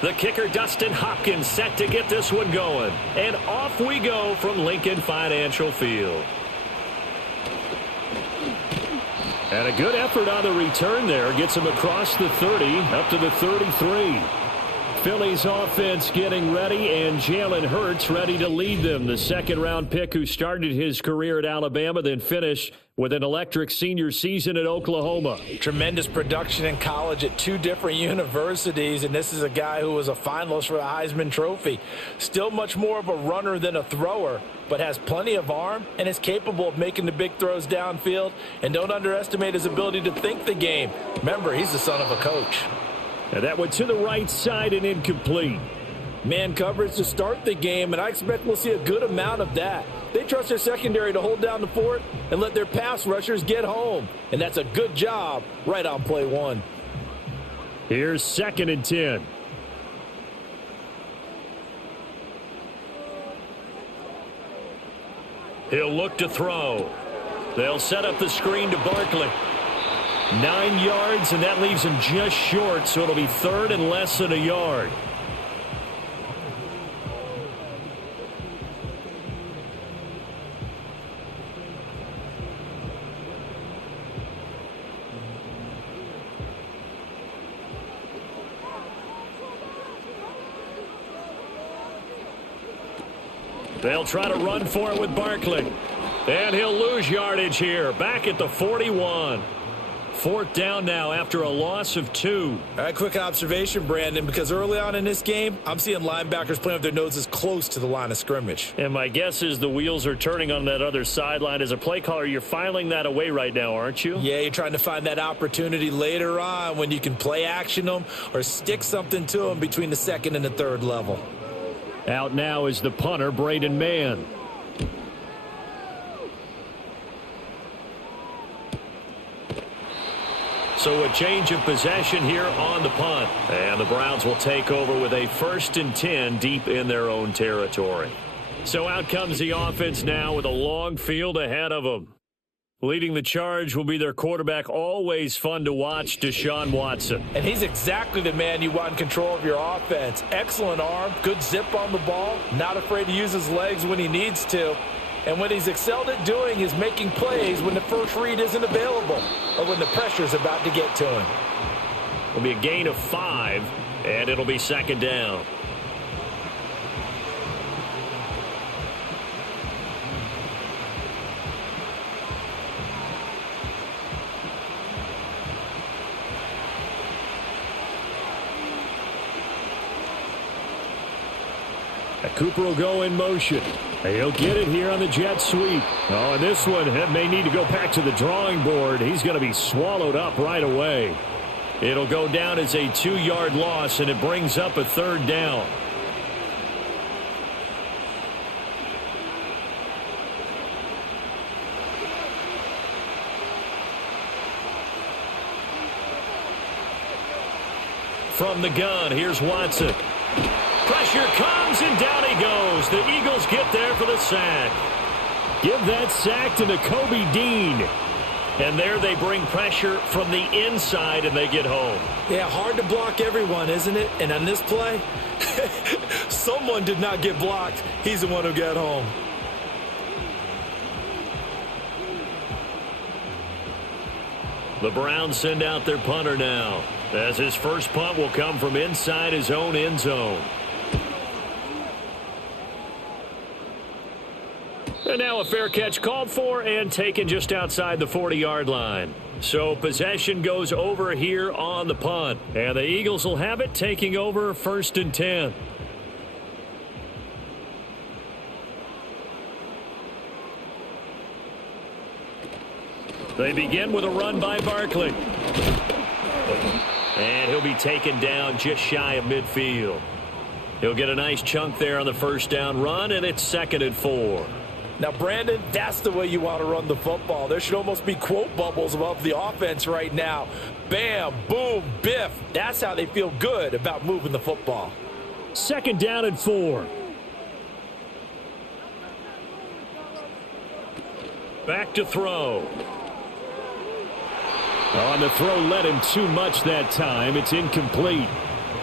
The kicker, Dustin Hopkins, set to get this one going. And off we go from Lincoln Financial Field. And a good effort on the return there. Gets him across the 30, up to the 33. Philly's offense getting ready, and Jalen Hurts ready to lead them. The second-round pick who started his career at Alabama, then finished with an electric senior season at Oklahoma. Tremendous production in college at two different universities, and this is a guy who was a finalist for the Heisman Trophy. Still much more of a runner than a thrower, but has plenty of arm and is capable of making the big throws downfield. And don't underestimate his ability to think the game. Remember, he's the son of a coach. And that went to the right side and incomplete. Man coverage to start the game, and I expect we'll see a good amount of that. They trust their secondary to hold down the fort and let their pass rushers get home. And that's a good job right on play one. Here's 2nd and 10. He'll look to throw. They'll set up the screen to Barkley. 9 yards, and that leaves him just short, so it'll be 3rd and less than a yard. They'll try to run for it with Barkley. And he'll lose yardage here. Back at the 41. 4th down now after a loss of 2. All right, quick observation, Brandon, because early on in this game, I'm seeing linebackers playing with their noses close to the line of scrimmage. And my guess is the wheels are turning on that other sideline. As a play caller, you're filing that away right now, aren't you? Yeah, you're trying to find that opportunity later on when you can play action them or stick something to them between the 2nd and the 3rd level. Out now is the punter, Braden Mann. So a change of possession here on the punt. And the Browns will take over with a 1st and 10 deep in their own territory. So out comes the offense now with a long field ahead of them. Leading the charge will be their quarterback, always fun to watch, Deshaun Watson. And he's exactly the man you want in control of your offense. Excellent arm, good zip on the ball, not afraid to use his legs when he needs to. And what he's excelled at doing is making plays when the first read isn't available or when the pressure's about to get to him. It'll be a gain of 5, and it'll be 2nd down. Cooper will go in motion. He'll get it here on the jet sweep. Oh, and this one may need to go back to the drawing board. He's going to be swallowed up right away. It'll go down as a 2-yard loss, and it brings up a 3rd down. From the gun, here's Watson. Pressure comes, and down he goes. The Eagles get there for the sack. Give that sack to Nakobe Dean. And there they bring pressure from the inside, and they get home. Yeah, hard to block everyone, isn't it? And on this play, someone did not get blocked. He's the one who got home. The Browns send out their punter now, as his first punt will come from inside his own end zone. And now a fair catch called for and taken just outside the 40-yard line. So possession goes over here on the punt. And the Eagles will have it, taking over 1st and 10. They begin with a run by Barkley. And he'll be taken down just shy of midfield. He'll get a nice chunk there on the 1st down run, and it's 2nd and 4. Now, Brandon, that's the way you want to run the football. There should almost be quote bubbles above the offense right now. Bam, boom, biff. That's how they feel good about moving the football. 2nd down and 4. Back to throw. On the throw led him too much that time. It's incomplete.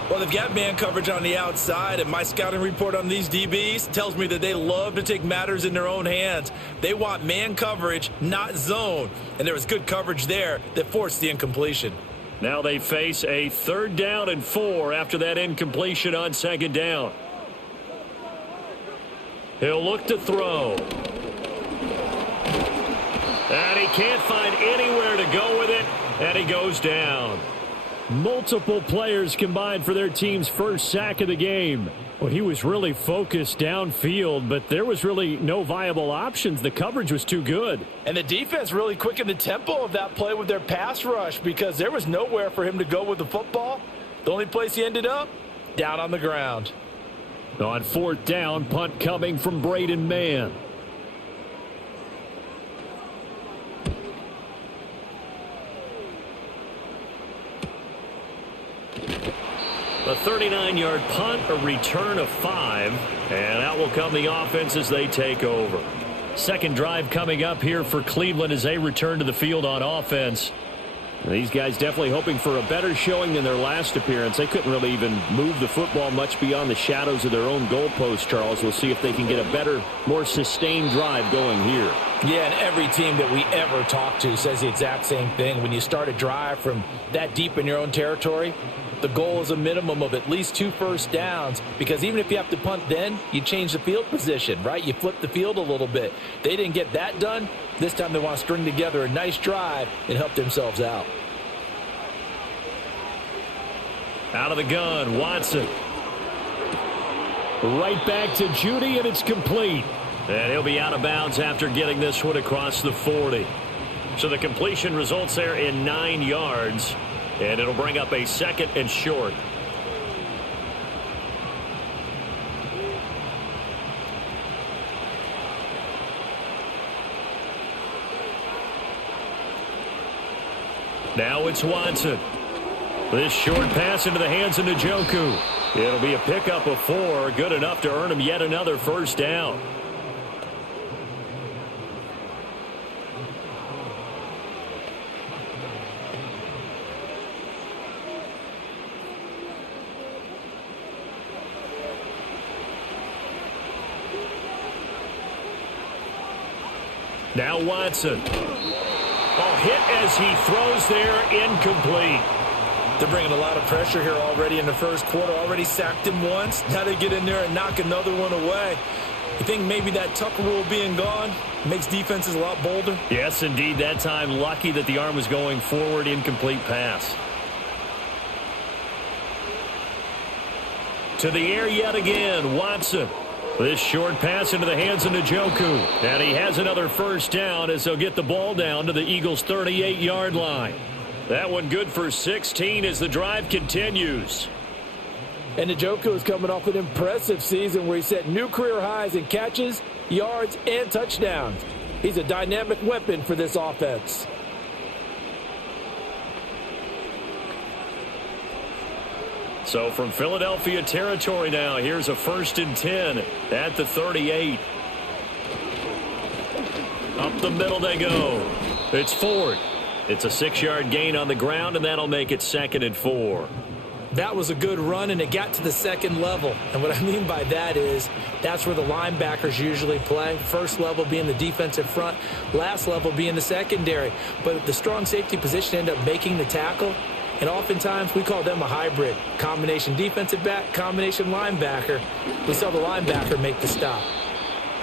Well, they've got man coverage on the outside, and my scouting report on these DBs tells me that they love to take matters in their own hands. They want man coverage, not zone, and there was good coverage there that forced the incompletion. Now they face a 3rd down and 4 after that incompletion on 2nd down. He'll look to throw. And he can't find anywhere to go with it, and he goes down. Multiple players combined for their team's first sack of the game. Well, he was really focused downfield, but there was really no viable options. The coverage was too good. And the defense really quickened the tempo of that play with their pass rush because there was nowhere for him to go with the football. The only place he ended up, down on the ground. On 4th down, punt coming from Braden Mann. A 39-yard punt, a return of 5, and out will come the offense as they take over. Second drive coming up here for Cleveland as they return to the field on offense. These guys definitely hoping for a better showing than their last appearance. They couldn't really even move the football much beyond the shadows of their own goalpost, Charles. We'll see if they can get a better, more sustained drive going here. Yeah, and every team that we ever talk to says the exact same thing. When you start a drive from that deep in your own territory, the goal is a minimum of at least 2 first downs, because even if you have to punt then, you change the field position, right? You flip the field a little bit. They didn't get that done. This time they want to string together a nice drive and help themselves out. Out of the gun, Watson. Right back to Judy, and it's complete. And he'll be out of bounds after getting this one across the 40. So the completion results there in 9 yards. And it'll bring up a 2nd and short. Now it's Watson. This short pass into the hands of Njoku. It'll be a pickup of 4, good enough to earn him yet another first down. Now Watson. Oh, hit as he throws there, incomplete. They're bringing a lot of pressure here already in the first quarter. Already sacked him once. Now they get in there and knock another one away. You think maybe that Tucker rule being gone makes defenses a lot bolder? Yes, indeed. That time, lucky that the arm was going forward, incomplete pass. To the air yet again, Watson. This short pass into the hands of Njoku. And he has another first down as they'll get the ball down to the Eagles' 38-yard line. That one good for 16 as the drive continues. And Njoku is coming off an impressive season where he set new career highs in catches, yards, and touchdowns. He's a dynamic weapon for this offense. So from Philadelphia territory now, here's a 1st and 10 at the 38. Up the middle they go. It's Ford. It's a 6-yard gain on the ground, and that'll make it 2nd and 4. That was a good run, and it got to the second level. And what I mean by that is that's where the linebackers usually play. First level being the defensive front, last level being the secondary. But the strong safety position ended up making the tackle. And oftentimes we call them a hybrid. Combination defensive back, combination linebacker. We saw the linebacker make the stop.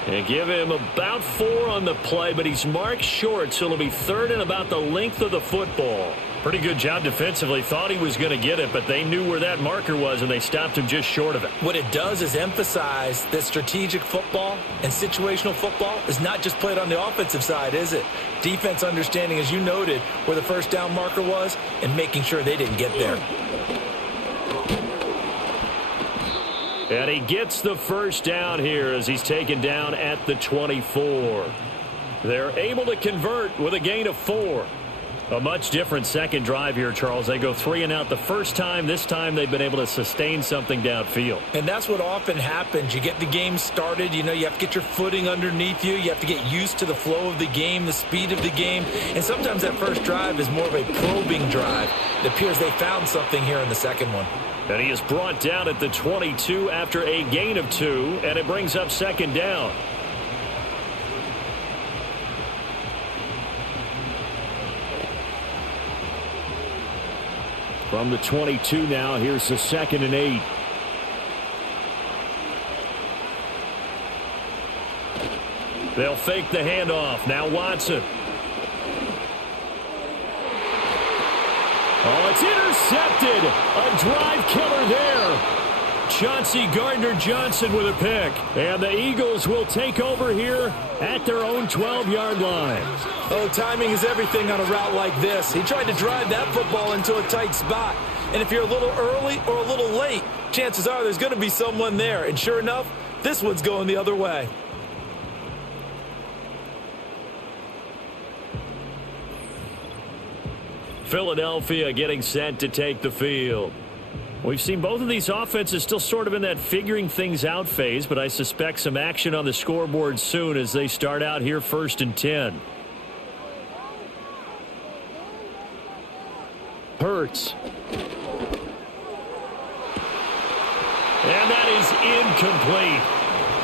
And give him about 4 on the play, but he's marked short, so it'll be 3rd and about the length of the football. Pretty good job defensively. Thought he was going to get it, but they knew where that marker was, and they stopped him just short of it. What it does is emphasize that strategic football and situational football is not just played on the offensive side, is it? Defense understanding, as you noted, where the first down marker was and making sure they didn't get there. And he gets the first down here as he's taken down at the 24. They're able to convert with a gain of 4. A much different second drive here, Charles. They go 3 and out the first time. This time they've been able to sustain something downfield. And that's what often happens. You get the game started. You know, you have to get your footing underneath you. You have to get used to the flow of the game, the speed of the game. And sometimes that first drive is more of a probing drive. It appears they found something here in the second one. And he is brought down at the 22 after a gain of 2, and it brings up second down. From the 22 now, here's the 2nd and 8. They'll fake the handoff. Now Watson. Oh, it's intercepted. A drive killer there. Chauncey Gardner-Johnson with a pick. And the Eagles will take over here at their own 12-yard line. Oh, timing is everything on a route like this. He tried to drive that football into a tight spot. And if you're a little early or a little late, chances are there's going to be someone there. And sure enough, this one's going the other way. Philadelphia getting set to take the field. We've seen both of these offenses still sort of in that figuring things out phase, but I suspect some action on the scoreboard soon as they start out here 1st and 10. Hurts. And that is incomplete.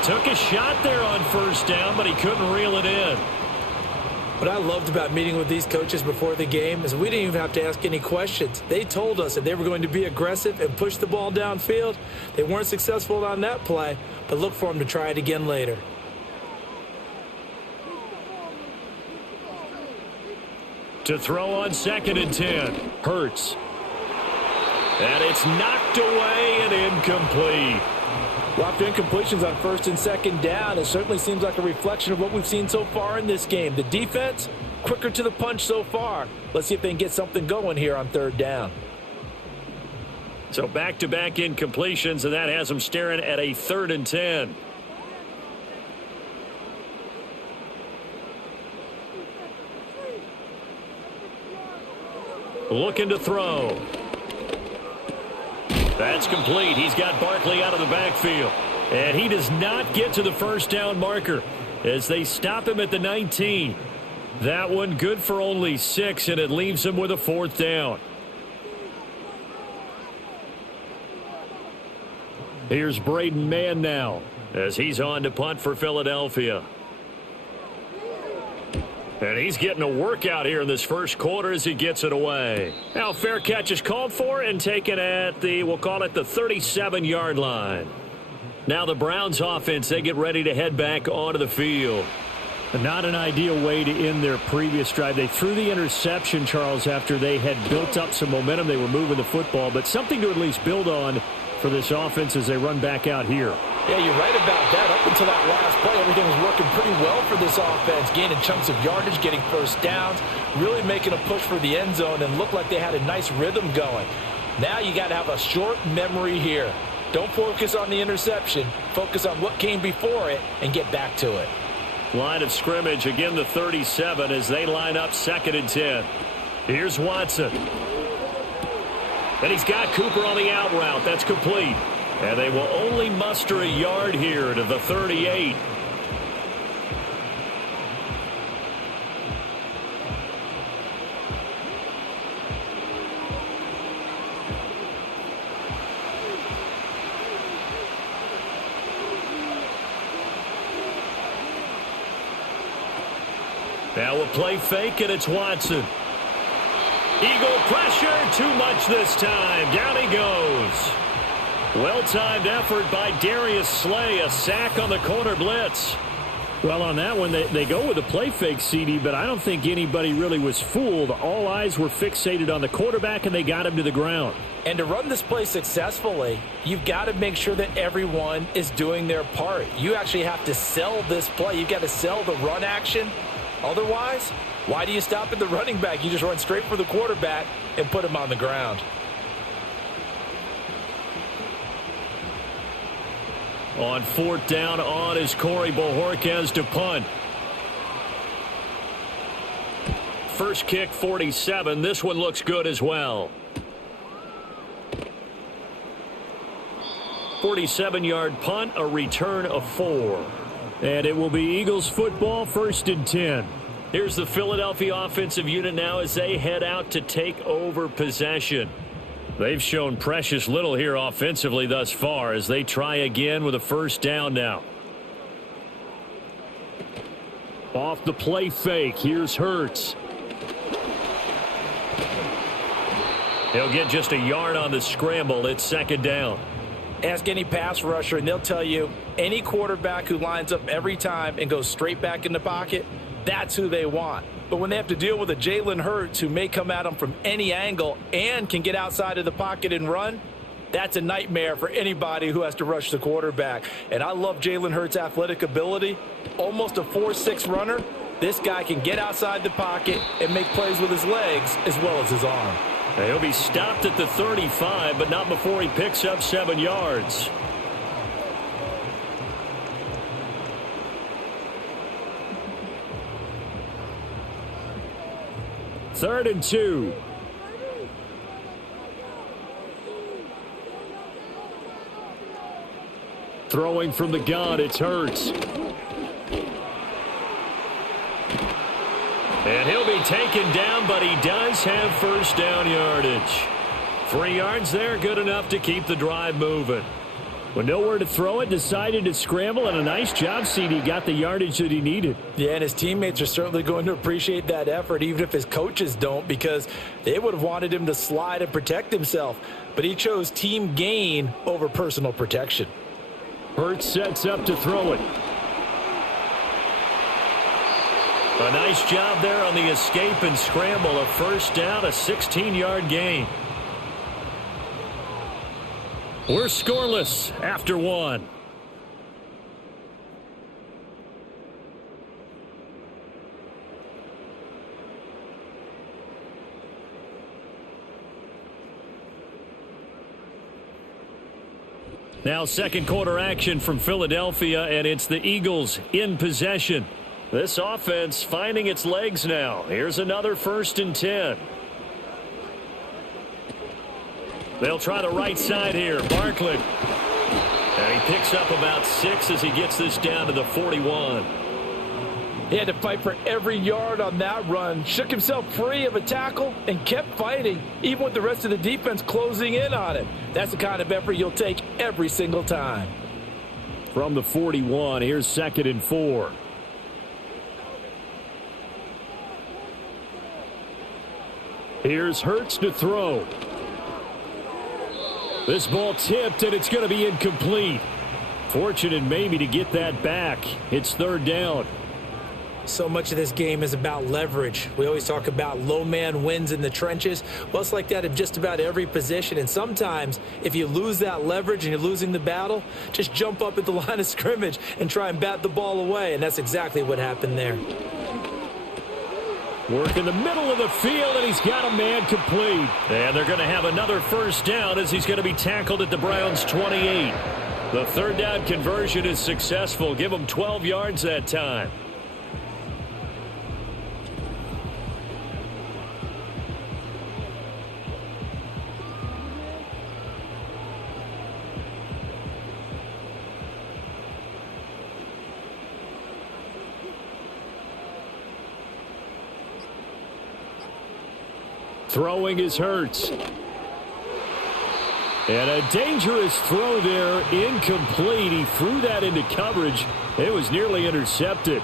Took a shot there on 1st down, but he couldn't reel it in. What I loved about meeting with these coaches before the game is we didn't even have to ask any questions. They told us that they were going to be aggressive and push the ball downfield. They weren't successful on that play, but look for them to try it again later. To throw on 2nd and 10. Hurts. And it's knocked away and incomplete. Locked incompletions on 1st and 2nd down. It certainly seems like a reflection of what we've seen so far in this game. The defense, quicker to the punch so far. Let's see if they can get something going here on 3rd down. So back-to-back incompletions, and that has them staring at a 3rd and 10. Looking to throw. That's complete. He's got Barkley out of the backfield. And he does not get to the 1st down marker as they stop him at the 19. That one good for only 6, and it leaves him with a 4th down. Here's Braden Mann now as he's on to punt for Philadelphia. And he's getting a workout here in this 1st quarter as he gets it away. Now fair catch is called for and taken at the, we'll call it the 37-yard line. Now the Browns offense, they get ready to head back onto the field. Not an ideal way to end their previous drive. They threw the interception, Charles, after they had built up some momentum. They were moving the football, but something to at least build on for this offense as they run back out here. Yeah, you're right about that. Up until that last play, everything was working pretty well for this offense. Gaining chunks of yardage, getting 1st downs, really making a push for the end zone, and looked like they had a nice rhythm going. Now you got to have a short memory here. Don't focus on the interception. Focus on what came before it and get back to it. Line of scrimmage, again the 37 as they line up 2nd and 10. Here's Watson. And he's got Cooper on the out route. That's complete. And they will only muster a yard here to the 38. Now a play fake, and it's Watson. Eagle pressure, too much this time. Down he goes. Well-timed effort by Darius Slay. A sack on the corner blitz. Well, on that one, they go with a play fake, CD, but I don't think anybody really was fooled. All eyes were fixated on the quarterback, and they got him to the ground. And to run this play successfully, you've got to make sure that everyone is doing their part. You actually have to sell this play. You've got to sell the run action. Otherwise, why do you stop at the running back? You just run straight for the quarterback and put him on the ground. On 4th down on is Corey Bojorquez to punt. First kick, 47. This one looks good as well. 47-yard punt, a return of 4. And it will be Eagles football, 1st and 10. Here's the Philadelphia offensive unit now as they head out to take over possession. They've shown precious little here offensively thus far as they try again with a first down now. Off the play fake, here's Hurts. He'll get just a yard on the scramble. It's second down. Ask any pass rusher, and they'll tell you any quarterback who lines up every time and goes straight back in the pocket, that's who they want. But when they have to deal with a Jalen Hurts who may come at them from any angle and can get outside of the pocket and run, that's a nightmare for anybody who has to rush the quarterback. And I love Jalen Hurts' athletic ability. Almost a 4.6 runner. This guy can get outside the pocket and make plays with his legs as well as his arm. He'll be stopped at the 35, but not before he picks up 7 yards. Third and 2. Throwing from the gun, it's Hurts. And he'll be taken down, but he does have first down yardage. 3 yards there, good enough to keep the drive moving. With nowhere to throw it, decided to scramble, and a nice job, CD. Got the yardage that he needed. Yeah, and his teammates are certainly going to appreciate that effort, even if his coaches don't, because they would have wanted him to slide and protect himself. But he chose team gain over personal protection. Hurts sets up to throw it. A nice job there on the escape and scramble. A first down, a 16-yard gain. We're scoreless after 1. Now second quarter action from Philadelphia, and it's the Eagles in possession. This offense finding its legs now. Here's another first and 10. They'll try the right side here. Barkley. And he picks up about 6 as he gets this down to the 41. He had to fight for every yard on that run. Shook himself free of a tackle and kept fighting, even with the rest of the defense closing in on him. That's the kind of effort you'll take every single time. From the 41, here's second and 4. Here's Hurts to throw. This ball tipped, and it's going to be incomplete. Fortunate maybe to get that back. It's third down. So much of this game is about leverage. We always talk about low man wins in the trenches. Well, it's like that in just about every position. And sometimes, if you lose that leverage and you're losing the battle, just jump up at the line of scrimmage and try and bat the ball away. And that's exactly what happened there. Work in the middle of the field, and he's got a man complete. And they're going to have another first down as he's going to be tackled at the Browns' 28. The third down conversion is successful. Give him 12 yards that time. Throwing is Hurts. And a dangerous throw there, incomplete. He threw that into coverage. It was nearly intercepted.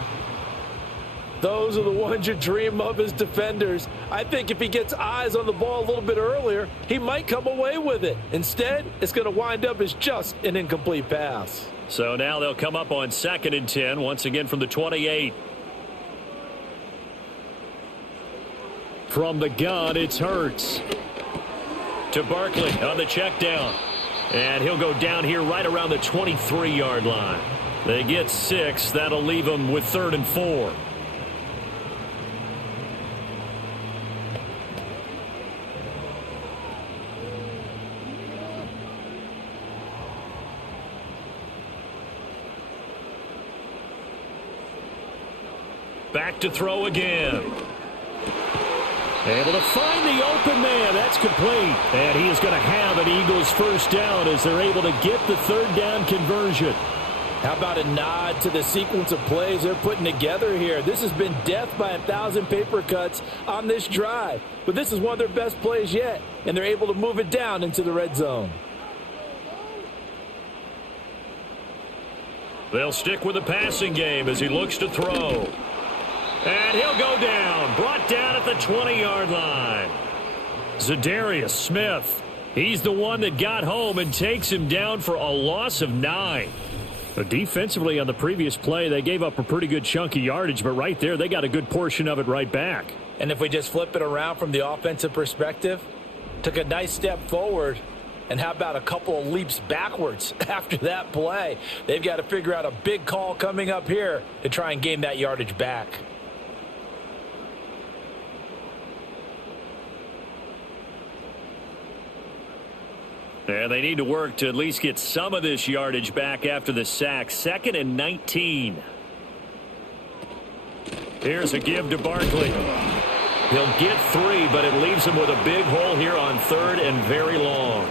Those are the ones you dream of as defenders. I think if he gets eyes on the ball a little bit earlier, he might come away with it. Instead, it's going to wind up as just an incomplete pass. So now they'll come up on second and 10, once again from the 28. From the gun, it's Hurts. To Barkley on the check down. And he'll go down here right around the 23-yard line. They get 6. That'll leave them with 3rd and 4. Back to throw again. Able to find the open man. That's complete. And he is going to have an Eagles first down as they're able to get the third down conversion. How about a nod to the sequence of plays they're putting together here? This has been death by 1,000 paper cuts on this drive. But this is one of their best plays yet, and they're able to move it down into the red zone. They'll stick with the passing game as he looks to throw. And he'll go down, brought down at the 20-yard line. Zadarius Smith, he's the one that got home and takes him down for a loss of 9. But defensively on the previous play, they gave up a pretty good chunk of yardage, but right there, they got a good portion of it right back. And if we just flip it around from the offensive perspective, took a nice step forward, and how about a couple of leaps backwards after that play? They've got to figure out a big call coming up here to try and gain that yardage back. And they need to work to at least get some of this yardage back after the sack. 2nd and 19. Here's a give to Barkley. He'll get 3, but it leaves him with a big hole here on 3rd and very long.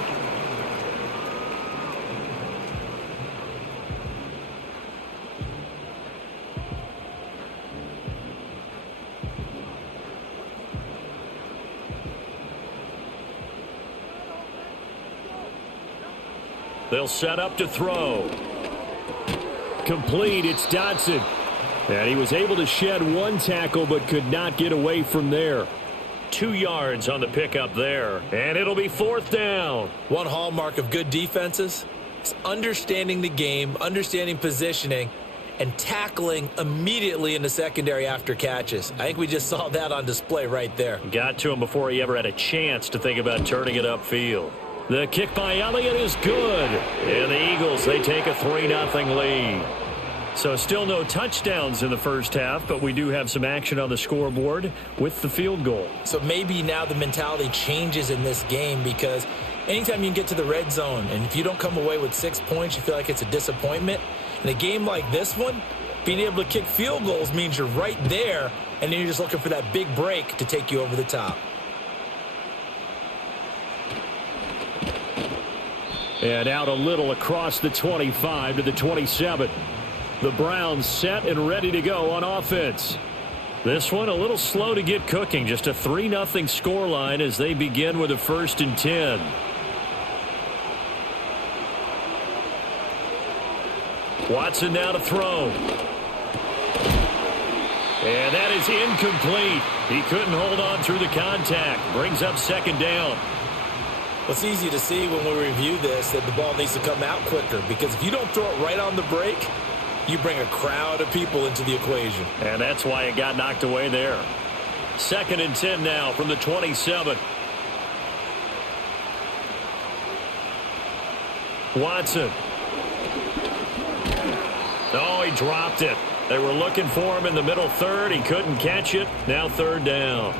They'll set up to throw. Complete. It's Dotson. And he was able to shed 1 tackle but could not get away from there. 2 yards on the pickup there. And it'll be 4th down. One hallmark of good defenses is understanding the game, understanding positioning, and tackling immediately in the secondary after catches. I think we just saw that on display right there. Got to him before he ever had a chance to think about turning it upfield. The kick by Elliott is good. And the Eagles, they take a 3-0 lead. So still no touchdowns in the first half, but we do have some action on the scoreboard with the field goal. So maybe now the mentality changes in this game, because anytime you can get to the red zone, and if you don't come away with 6 points, you feel like it's a disappointment. In a game like this one, being able to kick field goals means you're right there, and then you're just looking for that big break to take you over the top. And out a little across the 25 to the 27. The Browns set and ready to go on offense. This one a little slow to get cooking. Just a 3-0 scoreline as they begin with a 1st and 10. Watson now to throw. And that is incomplete. He couldn't hold on through the contact. Brings up 2nd down. It's easy to see when we review this that the ball needs to come out quicker, because if you don't throw it right on the break, you bring a crowd of people into the equation. And that's why it got knocked away there. 2nd and 10 now from the 27. Watson. Oh, he dropped it. They were looking for him in the middle 3rd. He couldn't catch it. Now 3rd down.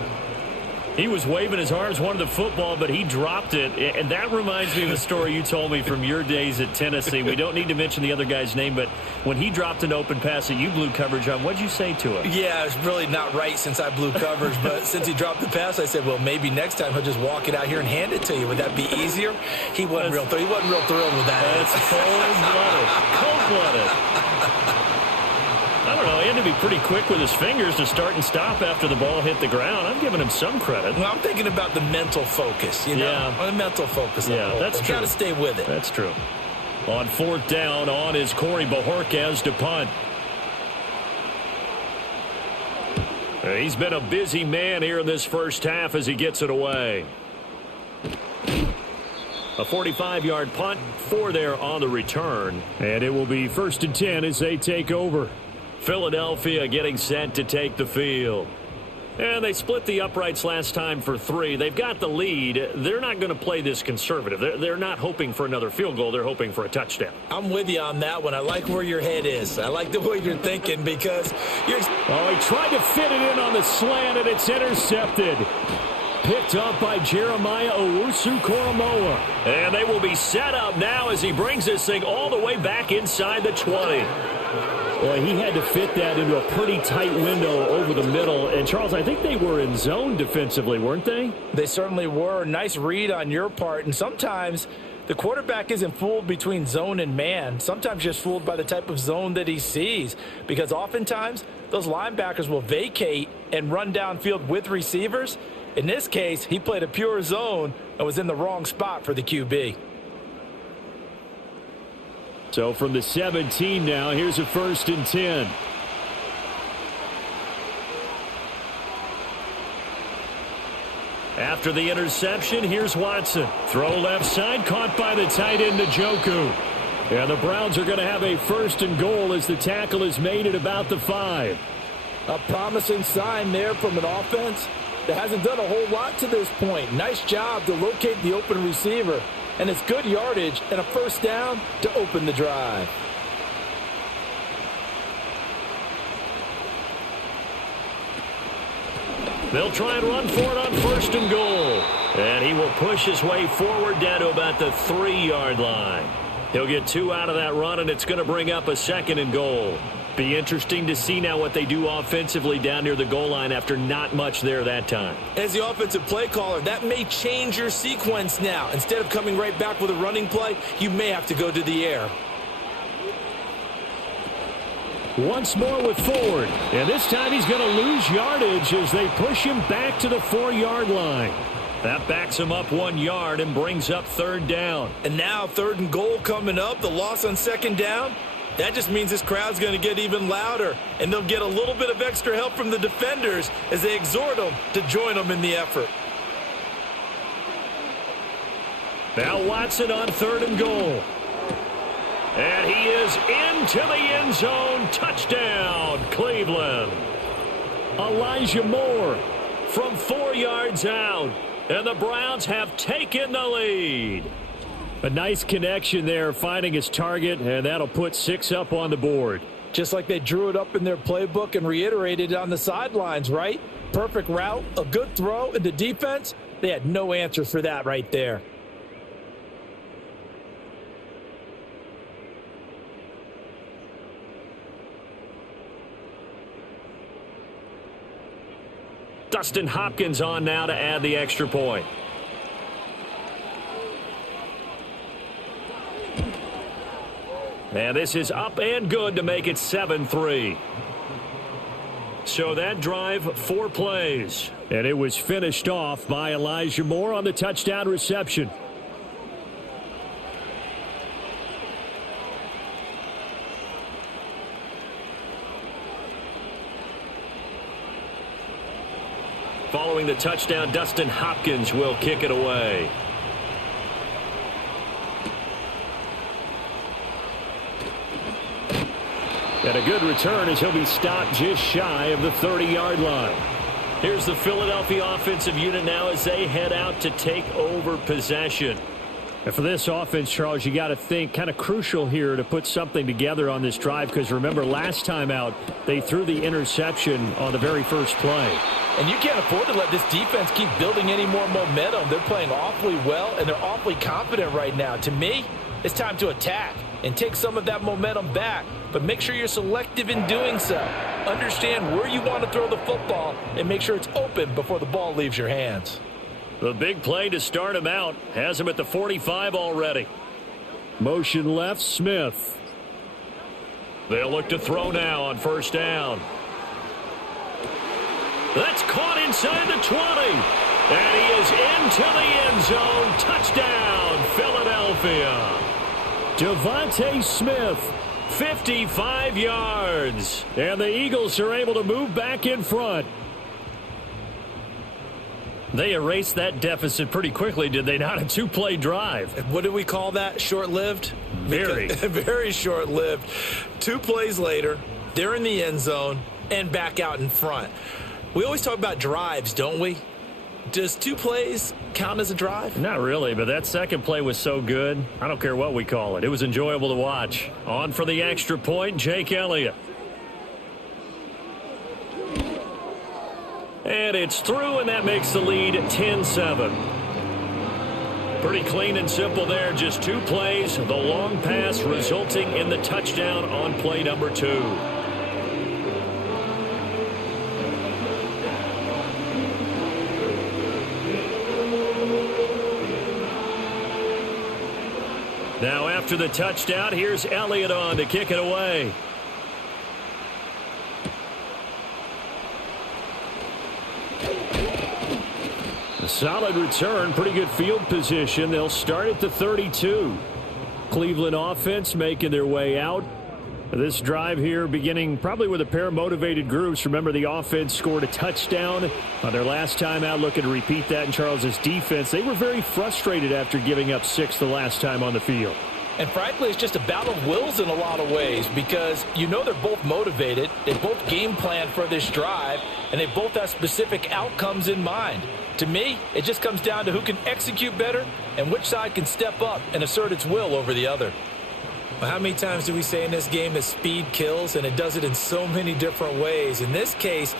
He was waving his arms, wanted the football, but he dropped it. And that reminds me of a story you told me from your days at Tennessee. We don't need to mention the other guy's name, but when he dropped an open pass that you blew coverage on, what'd you say to him? Yeah, it's really not right since I blew coverage, but since he dropped the pass, I said, well, maybe next time he'll just walk it out here and hand it to you. Would that be easier? He wasn't real thrilled with that. That's cold-blooded. Cold-blooded. I don't know. He had to be pretty quick with his fingers to start and stop after the ball hit the ground. I'm giving him some credit. Well, I'm thinking about the mental focus, you know? Yeah. The mental focus. Yeah, that's true. Got to stay with it. That's true. On 4th down, on is Corey Bojorquez to punt. He's been a busy man here in this first half as he gets it away. A 45-yard punt, 4 there on the return. And it will be 1st and 10 as they take over. Philadelphia getting set to take the field. And they split the uprights last time for 3. They've got the lead. They're not going to play this conservative. They're not hoping for another field goal. They're hoping for a touchdown. I'm with you on that one. I like where your head is. I like the way you're thinking, because you're... Oh, he tried to fit it in on the slant, and it's intercepted. Picked up by Jeremiah Owusu-Koramoah. And they will be set up now as he brings this thing all the way back inside the 20. Well, he had to fit that into a pretty tight window over the middle. And, Charles, I think they were in zone defensively, weren't they? They certainly were. Nice read on your part. And sometimes The quarterback isn't fooled between zone and man, sometimes just fooled by the type of zone that he sees, because oftentimes those linebackers will vacate and run downfield with receivers. In this case, he played a pure zone and was in the wrong spot for the QB. So from the 17 now, here's a 1st and 10. After the interception, here's Watson. Throw left side, caught by the tight end, Njoku. And the Browns are going to have a 1st and goal as the tackle is made at about the 5. A promising sign there from an offense that hasn't done a whole lot to this point. Nice job to locate the open receiver. And it's good yardage and a 1st down to open the drive. They'll try and run for it on 1st and goal. And he will push his way forward down to about the 3-yard line. He'll get 2 out of that run, and it's going to bring up a 2nd and goal. Be interesting to see now what they do offensively down near the goal line after not much there that time. As the offensive play caller, that may change your sequence now. Instead of coming right back with a running play, you may have to go to the air. Once more with Ford. And this time he's going to lose yardage as they push him back to the 4-yard line. That backs him up 1 yard and brings up 3rd down. And now 3rd and goal coming up. The loss on 2nd down. That just means this crowd's going to get even louder. And they'll get a little bit of extra help from the defenders as they exhort them to join them in the effort. Now Watson on 3rd and goal. And he is into the end zone. Touchdown, Cleveland. Elijah Moore from 4 yards out. And the Browns have taken the lead. A nice connection there, finding his target, and that'll put 6 up on the board. Just like they drew it up in their playbook and reiterated it on the sidelines, right? Perfect route, a good throw, and the defense, they had no answer for that right there. Dustin Hopkins on now to add the extra point. And this is up and good to make it 7-3. So that drive, 4 plays. And it was finished off by Elijah Moore on the touchdown reception. Following the touchdown, Dustin Hopkins will kick it away. And a good return as he'll be stopped just shy of the 30-yard line. Here's the Philadelphia offensive unit now as they head out to take over possession. And for this offense, Charles, you got to think kind of crucial here to put something together on this drive, because remember last time out they threw the interception on the very first play. And you can't afford to let this defense keep building any more momentum. They're playing awfully well, and they're awfully confident right now. To me, it's time to attack and take some of that momentum back. But make sure you're selective in doing so. Understand where you want to throw the football and make sure it's open before the ball leaves your hands. The big play to start him out has him at the 45 already. Motion left, Smith. They'll look to throw now on 1st down. That's caught inside the 20. And he is into the end zone. Touchdown, Philadelphia. Devontae Smith, 55 yards. And the Eagles are able to move back in front. They erased that deficit pretty quickly, did they not? A 2-play drive. What do we call that? Short-lived? Very. Very short-lived. 2 plays later, they're in the end zone and back out in front. We always talk about drives, don't we? Does 2 plays count as a drive? Not really, but that second play was so good. I don't care what we call it. It was enjoyable to watch. On for the extra point, Jake Elliott. And it's through, and that makes the lead 10-7. Pretty clean and simple there. Just 2 plays. The long pass resulting in the touchdown on play number 2. Now after the touchdown, here's Elliott on to kick it away. A solid return, pretty good field position. They'll start at the 32. Cleveland offense making their way out. This drive here beginning probably with a pair of motivated groups. Remember, the offense scored a touchdown on their last time out. Looking to repeat that in Charles's defense. They were very frustrated after giving up 6 the last time on the field. And frankly, it's just a battle of wills in a lot of ways because you know they're both motivated. They both game plan for this drive, and they both have specific outcomes in mind. To me, it just comes down to who can execute better and which side can step up and assert its will over the other. Well, how many times do we say in this game that speed kills, and it does it in so many different ways? In this case,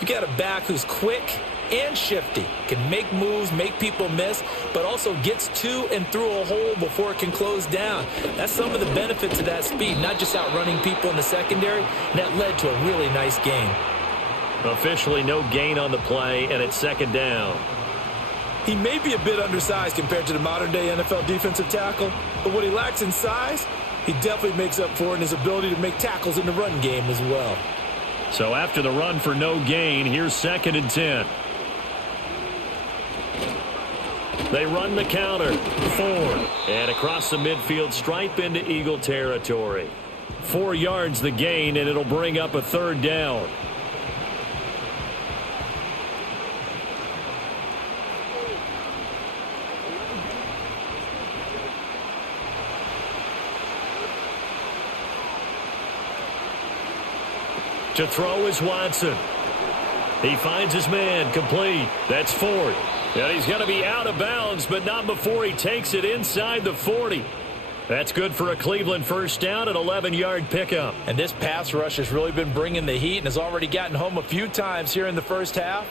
you got a back who's quick and shifty, can make moves, make people miss, but also gets to and through a hole before it can close down. That's some of the benefits of that speed, not just outrunning people in the secondary, and that led to a really nice game. Officially no gain on the play, and it's second down. He may be a bit undersized compared to the modern-day NFL defensive tackle, but what he lacks in size, he definitely makes up for in his ability to make tackles in the run game as well. So after the run for no gain, here's 2nd and 10. They run the counter. Ford. And across the midfield stripe into Eagle territory. 4 yards the gain, and it'll bring up a 3rd down. To throw is Watson. He finds his man, complete. That's Ford. And he's going to be out of bounds, but not before he takes it inside the 40. That's good for a Cleveland first down, an 11-yard pickup. And this pass rush has really been bringing the heat and has already gotten home a few times here in the first half.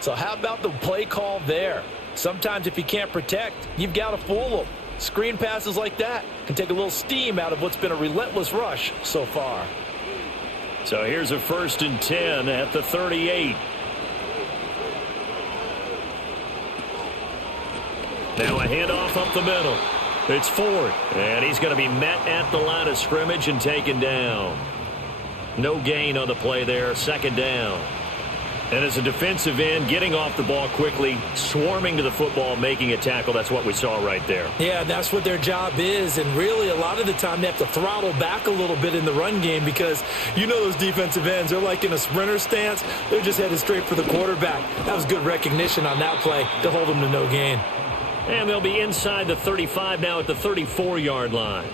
So how about the play call there? Sometimes if you can't protect, you've got to fool them. Screen passes like that can take a little steam out of what's been a relentless rush so far. So here's a 1st and 10 at the 38. Now a handoff up the middle. It's Ford, and he's going to be met at the line of scrimmage and taken down. No gain on the play there, 2nd down. And as a defensive end, getting off the ball quickly, swarming to the football, making a tackle, that's what we saw right there. Yeah, that's what their job is, and really a lot of the time they have to throttle back a little bit in the run game because you know those defensive ends, they're like in a sprinter stance. They're just headed straight for the quarterback. That was good recognition on that play to hold them to no gain. And they'll be inside the 35 now at the 34-yard line.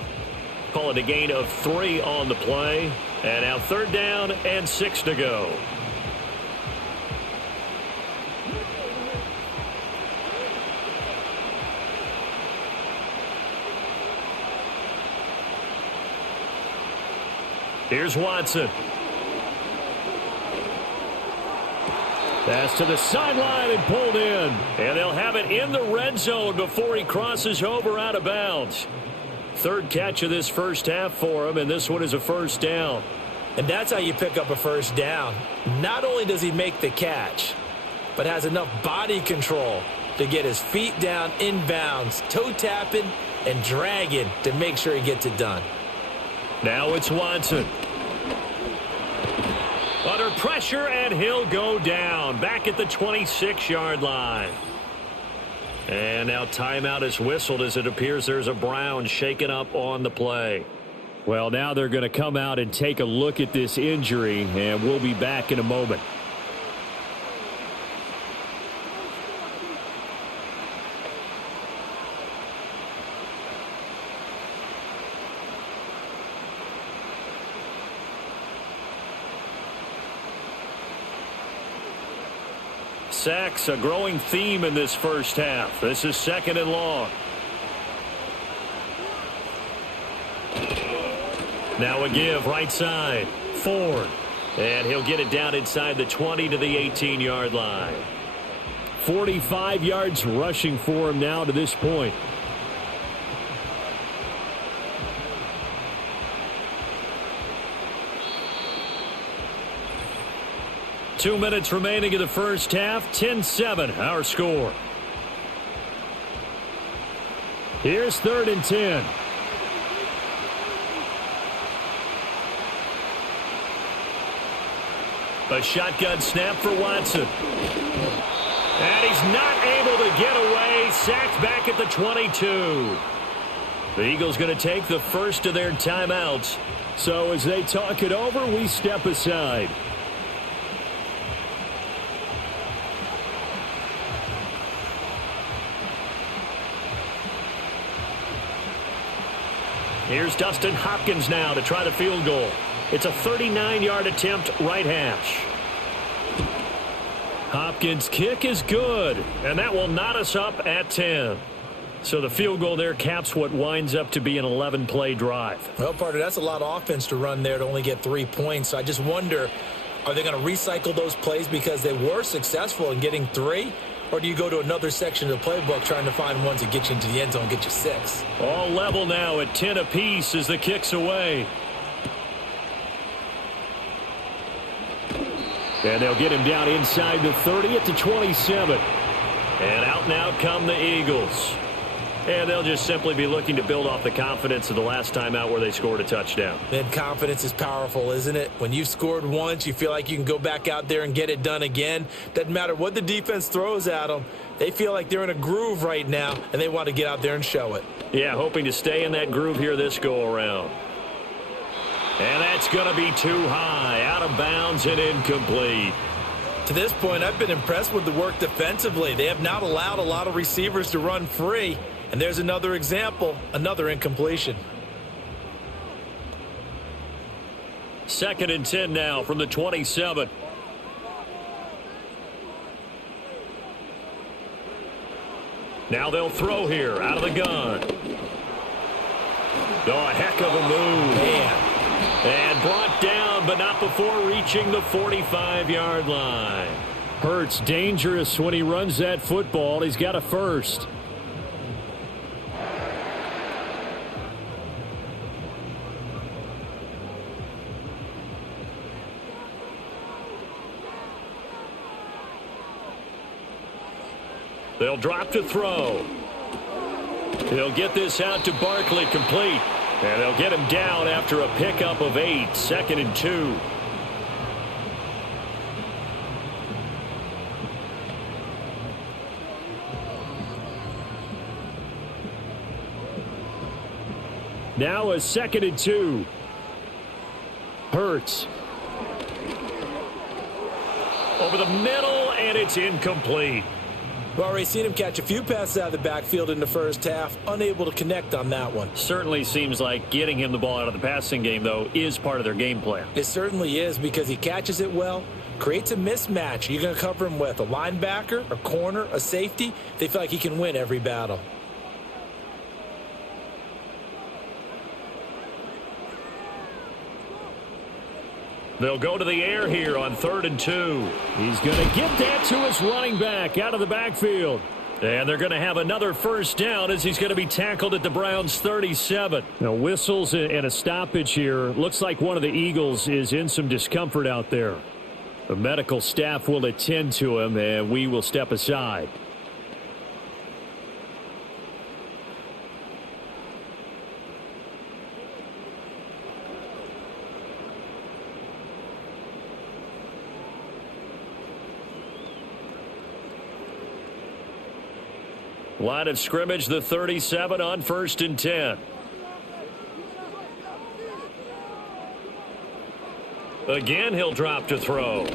Call it a gain of 3 on the play. And now 3rd down and 6 to go. Here's Watson. Pass to the sideline and pulled in. And they'll have it in the red zone before he crosses over out of bounds. 3rd catch of this first half for him, and this one is a 1st down. And that's how you pick up a 1st down. Not only does he make the catch, but has enough body control to get his feet down inbounds, toe tapping and dragging to make sure he gets it done. Now it's Watson. Under pressure, and he'll go down. Back at the 26-yard line. And now timeout is whistled as it appears there's a Brown shaken up on the play. Well, now they're going to come out and take a look at this injury, and we'll be back in a moment. Sacks, a growing theme in this first half. This is 2nd and long. Now a give right side. Ford. And he'll get it down inside the 20 to the 18-yard line. 45 yards rushing for him now to this point. Two minutes remaining in the first half. 10-7 our score. Here's 3rd and 10. A shotgun snap for Watson. And he's not able to get away. Sacked back at the 22. The Eagles going to take the first of their timeouts. So as they talk it over, we step aside. Here's Dustin Hopkins now to try the field goal. It's a 39-yard attempt, right hash. Hopkins' kick is good, and that will knot us up at 10. So the field goal there caps what winds up to be an 11-play drive. Well, partner, that's a lot of offense to run there to only get 3 points. So I just wonder, are they going to recycle those plays because they were successful in getting 3? Or do you go to another section of the playbook trying to find ones that get you into the end zone and get you 6? All level now at 10 apiece as the kick's away. And they'll get him down inside the 30 at the 27. And out and out come the Eagles. And they'll just simply be looking to build off the confidence of the last time out where they scored a touchdown. And confidence is powerful, isn't it? When you've scored once, you feel like you can go back out there and get it done again. Doesn't matter what the defense throws at them. They feel like they're in a groove right now, and they want to get out there and show it. Yeah, hoping to stay in that groove here this go-around. And that's going to be too high, out of bounds and incomplete. To this point, I've been impressed with the work defensively. They have not allowed a lot of receivers to run free. And there's another example, another incompletion. 2nd and 10 now from the 27. Now they'll throw here out of the gun. Oh, a heck of a move. Man. And brought down, but not before reaching the 45-yard line. Hurts dangerous when he runs that football. He's got a first. They'll drop to throw. He'll get this out to Barkley, complete. And they'll get him down after a pickup of 8, 2nd and 2. Now a 2nd and 2. Hurts. Over the middle, and it's incomplete. We've already seen him catch a few passes out of the backfield in the first half, unable to connect on that one. Certainly seems like getting him the ball out of the passing game, though, is part of their game plan. It certainly is, because he catches it well, creates a mismatch. You're going to cover him with a linebacker, a corner, a safety. They feel like he can win every battle. They'll go to the air here on 3rd and 2. He's going to get that to his running back out of the backfield. And they're going to have another first down as he's going to be tackled at the Browns' 37. Now, whistles and a stoppage here. Looks like one of the Eagles is in some discomfort out there. The medical staff will attend to him, and we will step aside. Line of scrimmage, the 37 on 1st and 10. Again, he'll drop to throw.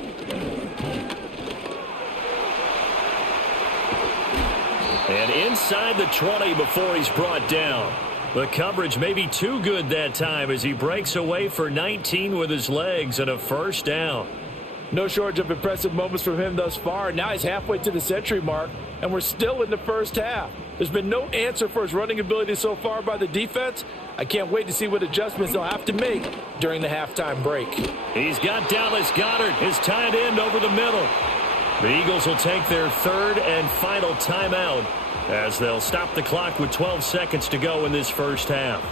And inside the 20 before he's brought down. The coverage may be too good that time as he breaks away for 19 with his legs and a first down. No shortage of impressive moments from him thus far. Now he's halfway to the century mark, and we're still in the first half. There's been no answer for his running ability so far by the defense. I can't wait to see what adjustments they'll have to make during the halftime break. He's got Dallas Goedert, his tight end, over the middle. The Eagles will take their 3rd and final timeout as they'll stop the clock with 12 seconds to go in this first half.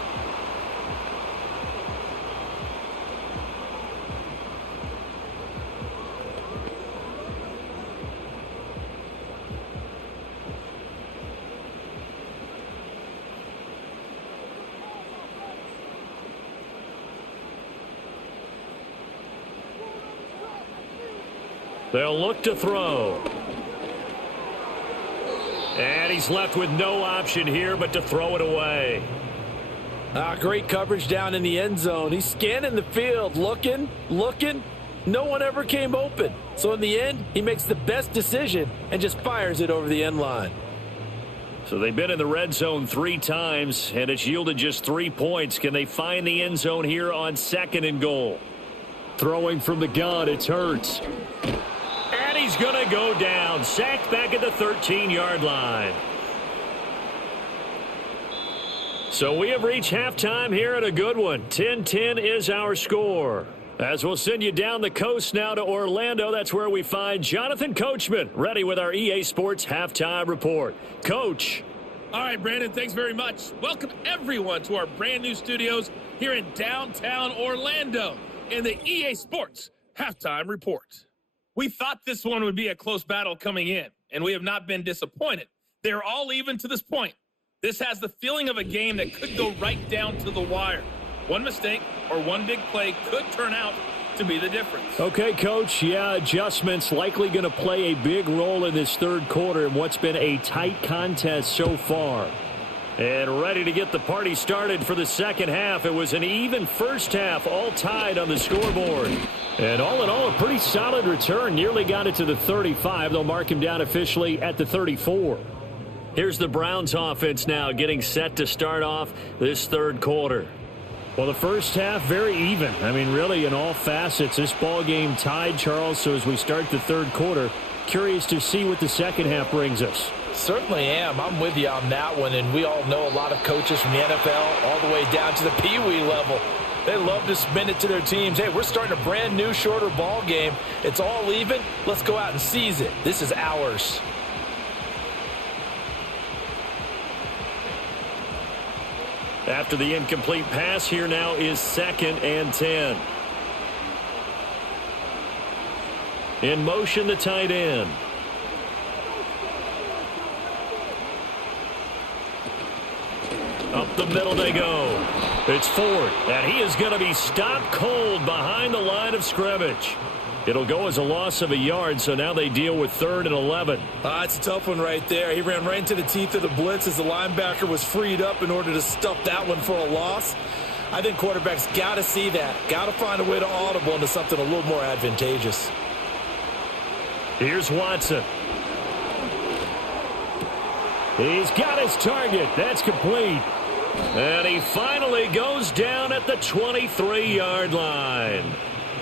They'll look to throw. And he's left with no option here but to throw it away. Great coverage down in the end zone. He's scanning the field, looking. No one ever came open. So in the end, he makes the best decision and just fires it over the end line. So they've been in the red zone 3 times, and it's yielded just 3 points. Can they find the end zone here on 2nd and goal? Throwing from the gun, it's Hurts. And he's going to go down. Sacked back at the 13-yard line. So we have reached halftime here at a good one. 10-10 is our score. As we'll send you down the coast now to Orlando, that's where we find Jonathan Coachman ready with our EA Sports Halftime Report. Coach. All right, Brandon, thanks very much. Welcome everyone to our brand new studios here in downtown Orlando in the EA Sports Halftime Report. We thought this one would be a close battle coming in, and we have not been disappointed. They're all even to this point. This has the feeling of a game that could go right down to the wire. One mistake or one big play could turn out to be the difference. Okay, Coach. Yeah, adjustments likely going to play a big role in this third quarter in what's been a tight contest so far. And ready to get the party started for the second half. It was an even first half, all tied on the scoreboard. And all in all, a pretty solid return. Nearly got it to the 35. They'll mark him down officially at the 34. Here's the Browns offense now getting set to start off this third quarter. Well, the first half, very even. I mean, really, in all facets, this ball game tied, Charles. So as we start the third quarter, curious to see what the second half brings us. Certainly am. I'm with you on that one, and we all know a lot of coaches from the NFL all the way down to the Pee-wee level. They love to spin it to their teams. Hey, we're starting a brand new, shorter ball game. It's all even. Let's go out and seize it. This is ours. After the incomplete pass, here now is 2nd and 10. In motion, the tight end. Up the middle they go. It's Ford, and he is going to be stopped cold behind the line of scrimmage. It'll go as a loss of a yard, so now they deal with 3rd and 11. It's a tough one right there. He ran right into the teeth of the blitz as the linebacker was freed up in order to stuff that one for a loss. I think quarterbacks got to see that. Got to find a way to audible into something a little more advantageous. Here's Watson. He's got his target. That's complete. And he finally goes down at the 23-yard line.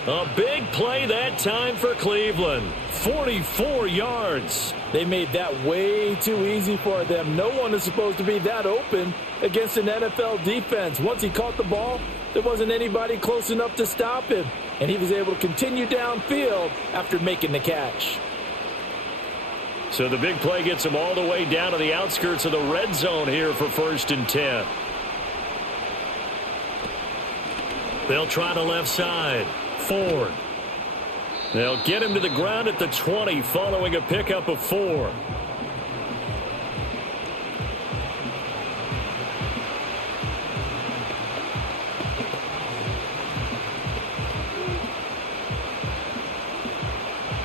A big play that time for Cleveland. 44 yards. They made that way too easy for them. No one is supposed to be that open against an NFL defense. Once he caught the ball, there wasn't anybody close enough to stop him. And he was able to continue downfield after making the catch. So the big play gets him all the way down to the outskirts of the red zone here for 1st and 10. They'll try the left side. Ford. They'll get him to the ground at the 20 following a pickup of 4.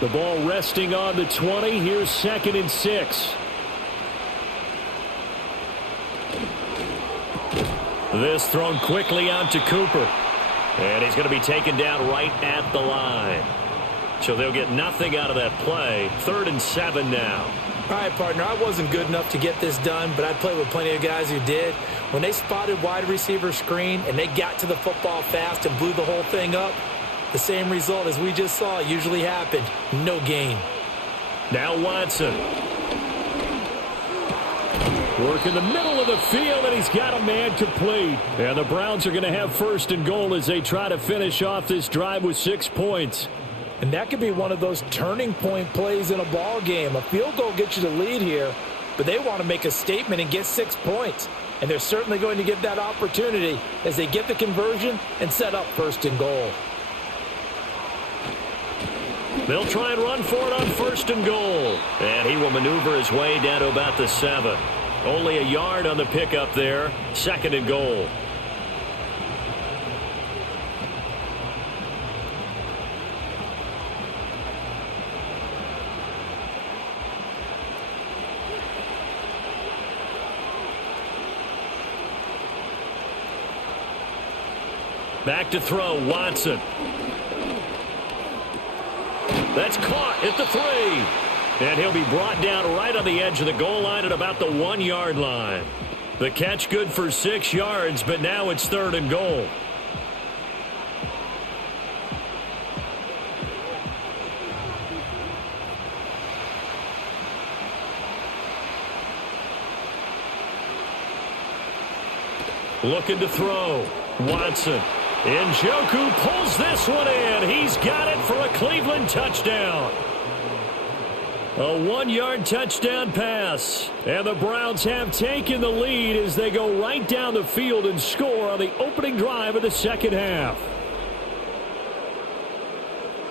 The ball resting on the 20. Here's 2nd and 6. This thrown quickly out to Cooper. And he's going to be taken down right at the line. So they'll get nothing out of that play. 3rd and 7 now. All right, partner, I wasn't good enough to get this done, but I played with plenty of guys who did. When they spotted wide receiver screen and they got to the football fast and blew the whole thing up, the same result as we just saw usually happened. No gain. Now Watson. Work in the middle of the field, and he's got a man complete. And the Browns are going to have 1st and goal as they try to finish off this drive with 6 points. And that could be one of those turning point plays in a ball game. A field goal gets you the lead here, but they want to make a statement and get 6 points. And they're certainly going to get that opportunity as they get the conversion and set up 1st and goal. They'll try and run for it on 1st and goal. And he will maneuver his way down to about the 7. Only a yard on the pickup there. 2nd and goal. Back to throw, Watson. That's caught at the 3. And he'll be brought down right on the edge of the goal line at about the 1-yard line. The catch good for 6 yards, but now it's 3rd and goal. Looking to throw. Watson. Njoku pulls this one in. He's got it for a Cleveland touchdown. A 1-yard touchdown pass. And the Browns have taken the lead as they go right down the field and score on the opening drive of the second half.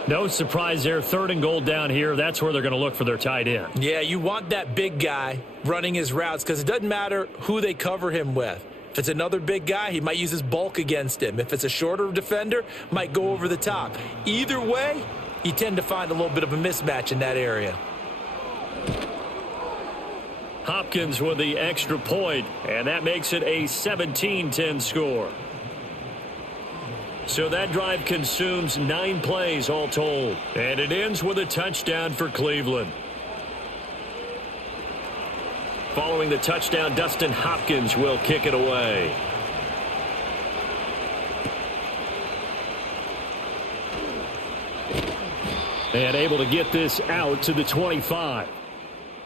No surprise there. 3rd and goal down here. That's where they're going to look for their tight end. Yeah, you want that big guy running his routes because it doesn't matter who they cover him with. If it's another big guy, he might use his bulk against him. If it's a shorter defender, might go over the top. Either way, you tend to find a little bit of a mismatch in that area. Hopkins with the extra point, and that makes it a 17-10 score. So that drive consumes 9 plays all told, and it ends with a touchdown for Cleveland. Following the touchdown, Dustin Hopkins will kick it away. And able to get this out to the 25.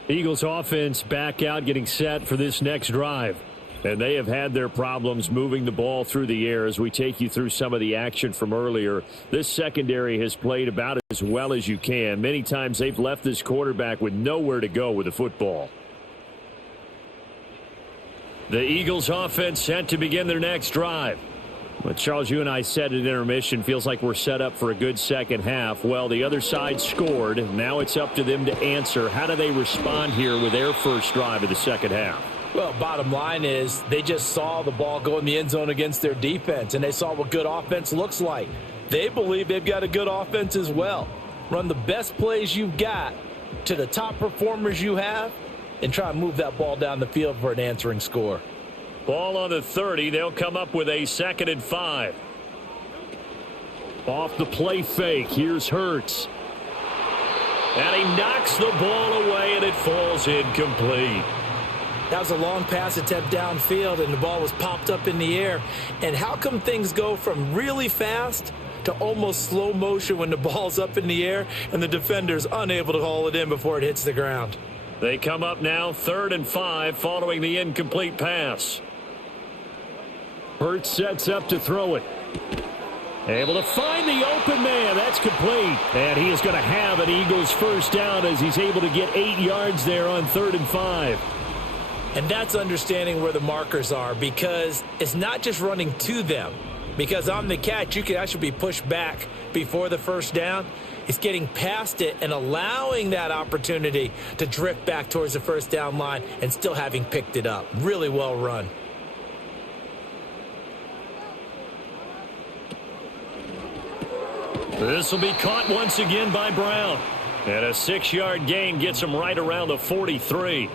Eagles offense back out, getting set for this next drive. And they have had their problems moving the ball through the air as we take you through some of the action from earlier. This secondary has played about as well as you can. Many times they've left this quarterback with nowhere to go with the football. The Eagles offense set to begin their next drive. But Charles, you and I said at intermission, feels like we're set up for a good second half. Well, the other side scored. Now it's up to them to answer. How do they respond here with their first drive of the second half? Well, bottom line is they just saw the ball go in the end zone against their defense, and they saw what good offense looks like. They believe they've got a good offense as well. Run the best plays you've got to the top performers you have, and try and move that ball down the field for an answering score. Ball on the 30. They'll come up with a 2nd and 5. Off the play fake. Here's Hurts. And he knocks the ball away, and it falls incomplete. That was a long pass attempt downfield, and the ball was popped up in the air. And how come things go from really fast to almost slow motion when the ball's up in the air and the defender's unable to haul it in before it hits the ground? They come up now 3rd and 5 following the incomplete pass. Hurts sets up to throw it. Able to find the open man. That's complete. And he is going to have an Eagles first down as he's able to get 8 yards there on 3rd and 5. And that's understanding where the markers are, because it's not just running to them. Because on the catch, you can actually be pushed back before the first down. It's getting past it and allowing that opportunity to drift back towards the first down line and still having picked it up. Really well run. This will be caught once again by Brown. And a 6-yard gain gets him right around the 43.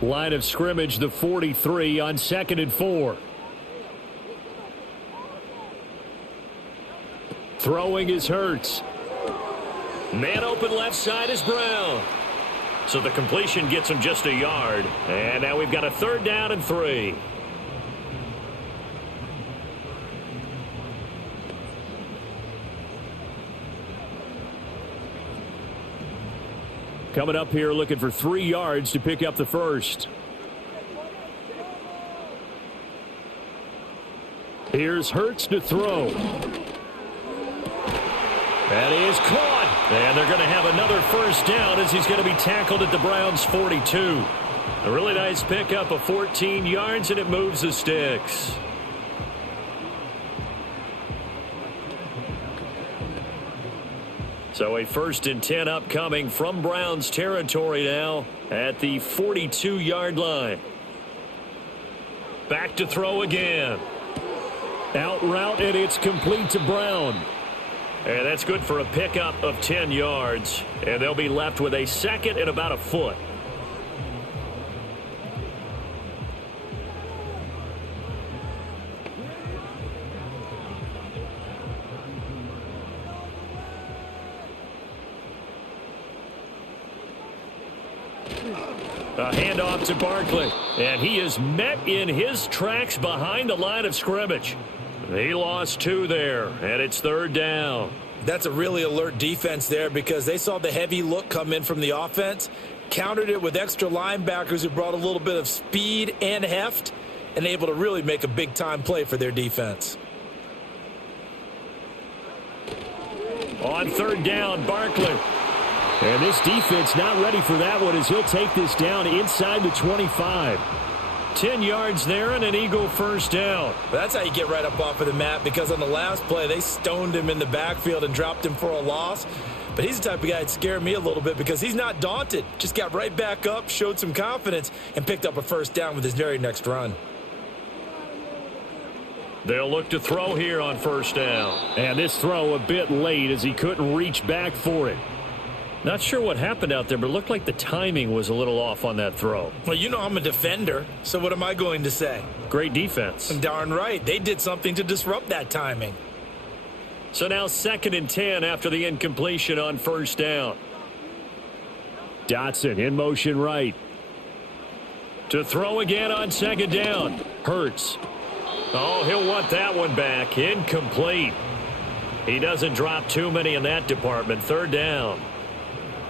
Line of scrimmage, the 43 on 2nd and 4. Throwing is Hurts. Man open left side is Brown. So the completion gets him just a yard. And now we've got a 3rd down and 3. Coming up here looking for 3 yards to pick up the first. Here's Hurts to throw. And he is caught. And they're going to have another first down as he's going to be tackled at the Browns' 42. A really nice pickup of 14 yards, and it moves the sticks. So a 1st and 10 upcoming from Browns territory now at the 42-yard line. Back to throw again. Out route, and it's complete to Brown. And that's good for a pickup of 10 yards. And they'll be left with a second and about a foot. A handoff to Barkley. And he is met in his tracks behind the line of scrimmage. He lost 2 there, and it's 3rd down. That's a really alert defense there because they saw the heavy look come in from the offense, countered it with extra linebackers who brought a little bit of speed and heft, and able to really make a big-time play for their defense. On 3rd down, Barkley. And this defense not ready for that one as he'll take this down inside the 25. 10 yards there and an Eagle 1st down. That's how you get right up off of the mat because on the last play, they stoned him in the backfield and dropped him for a loss. But he's the type of guy that scared me a little bit because he's not daunted. Just got right back up, showed some confidence, and picked up a 1st down with his very next run. They'll look to throw here on 1st down. And this throw a bit late as he couldn't reach back for it. Not sure what happened out there, but it looked like the timing was a little off on that throw. Well, you know I'm a defender, so what am I going to say? Great defense. Darn right. They did something to disrupt that timing. So now 2nd and 10 after the incompletion on 1st down. Dotson in motion right. To throw again on 2nd down. Hurts. Oh, he'll want that one back. Incomplete. He doesn't drop too many in that department. 3rd down.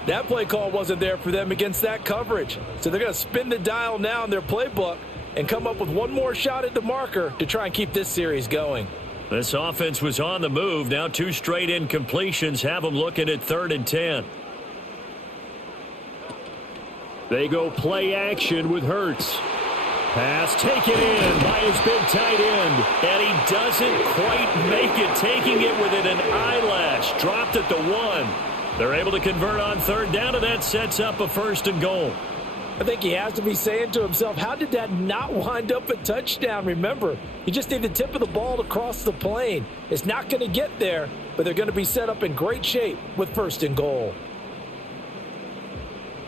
That play call wasn't there for them against that coverage. So they're going to spin the dial now in their playbook and come up with one more shot at the marker to try and keep this series going. This offense was on the move. Now 2 straight incompletions have them looking at 3rd and 10. They go play action with Hurts. Pass taken in by his big tight end. And he doesn't quite make it, taking it within an eyelash. Dropped at the 1. They're able to convert on 3rd down, and that sets up a 1st and goal. I think he has to be saying to himself, how did that not wind up a touchdown? Remember, you just need the tip of the ball to cross the plane. It's not going to get there, but they're going to be set up in great shape with 1st and goal.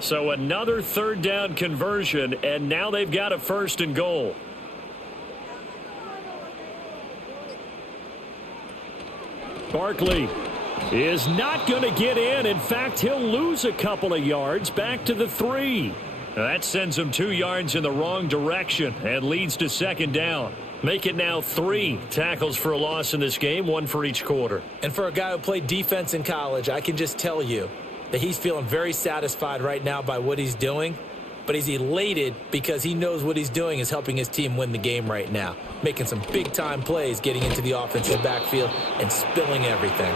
So another 3rd down conversion, and now they've got a 1st and goal. Barkley is not going to get in. In fact, he'll lose a couple of yards back to the 3. That sends him 2 yards in the wrong direction and leads to 2nd down. Make it now 3 tackles for a loss in this game, 1 for each quarter. And for a guy who played defense in college, I can just tell you that he's feeling very satisfied right now by what he's doing. But he's elated because he knows what he's doing is helping his team win the game right now. Making some big-time plays, getting into the offensive backfield and spilling everything.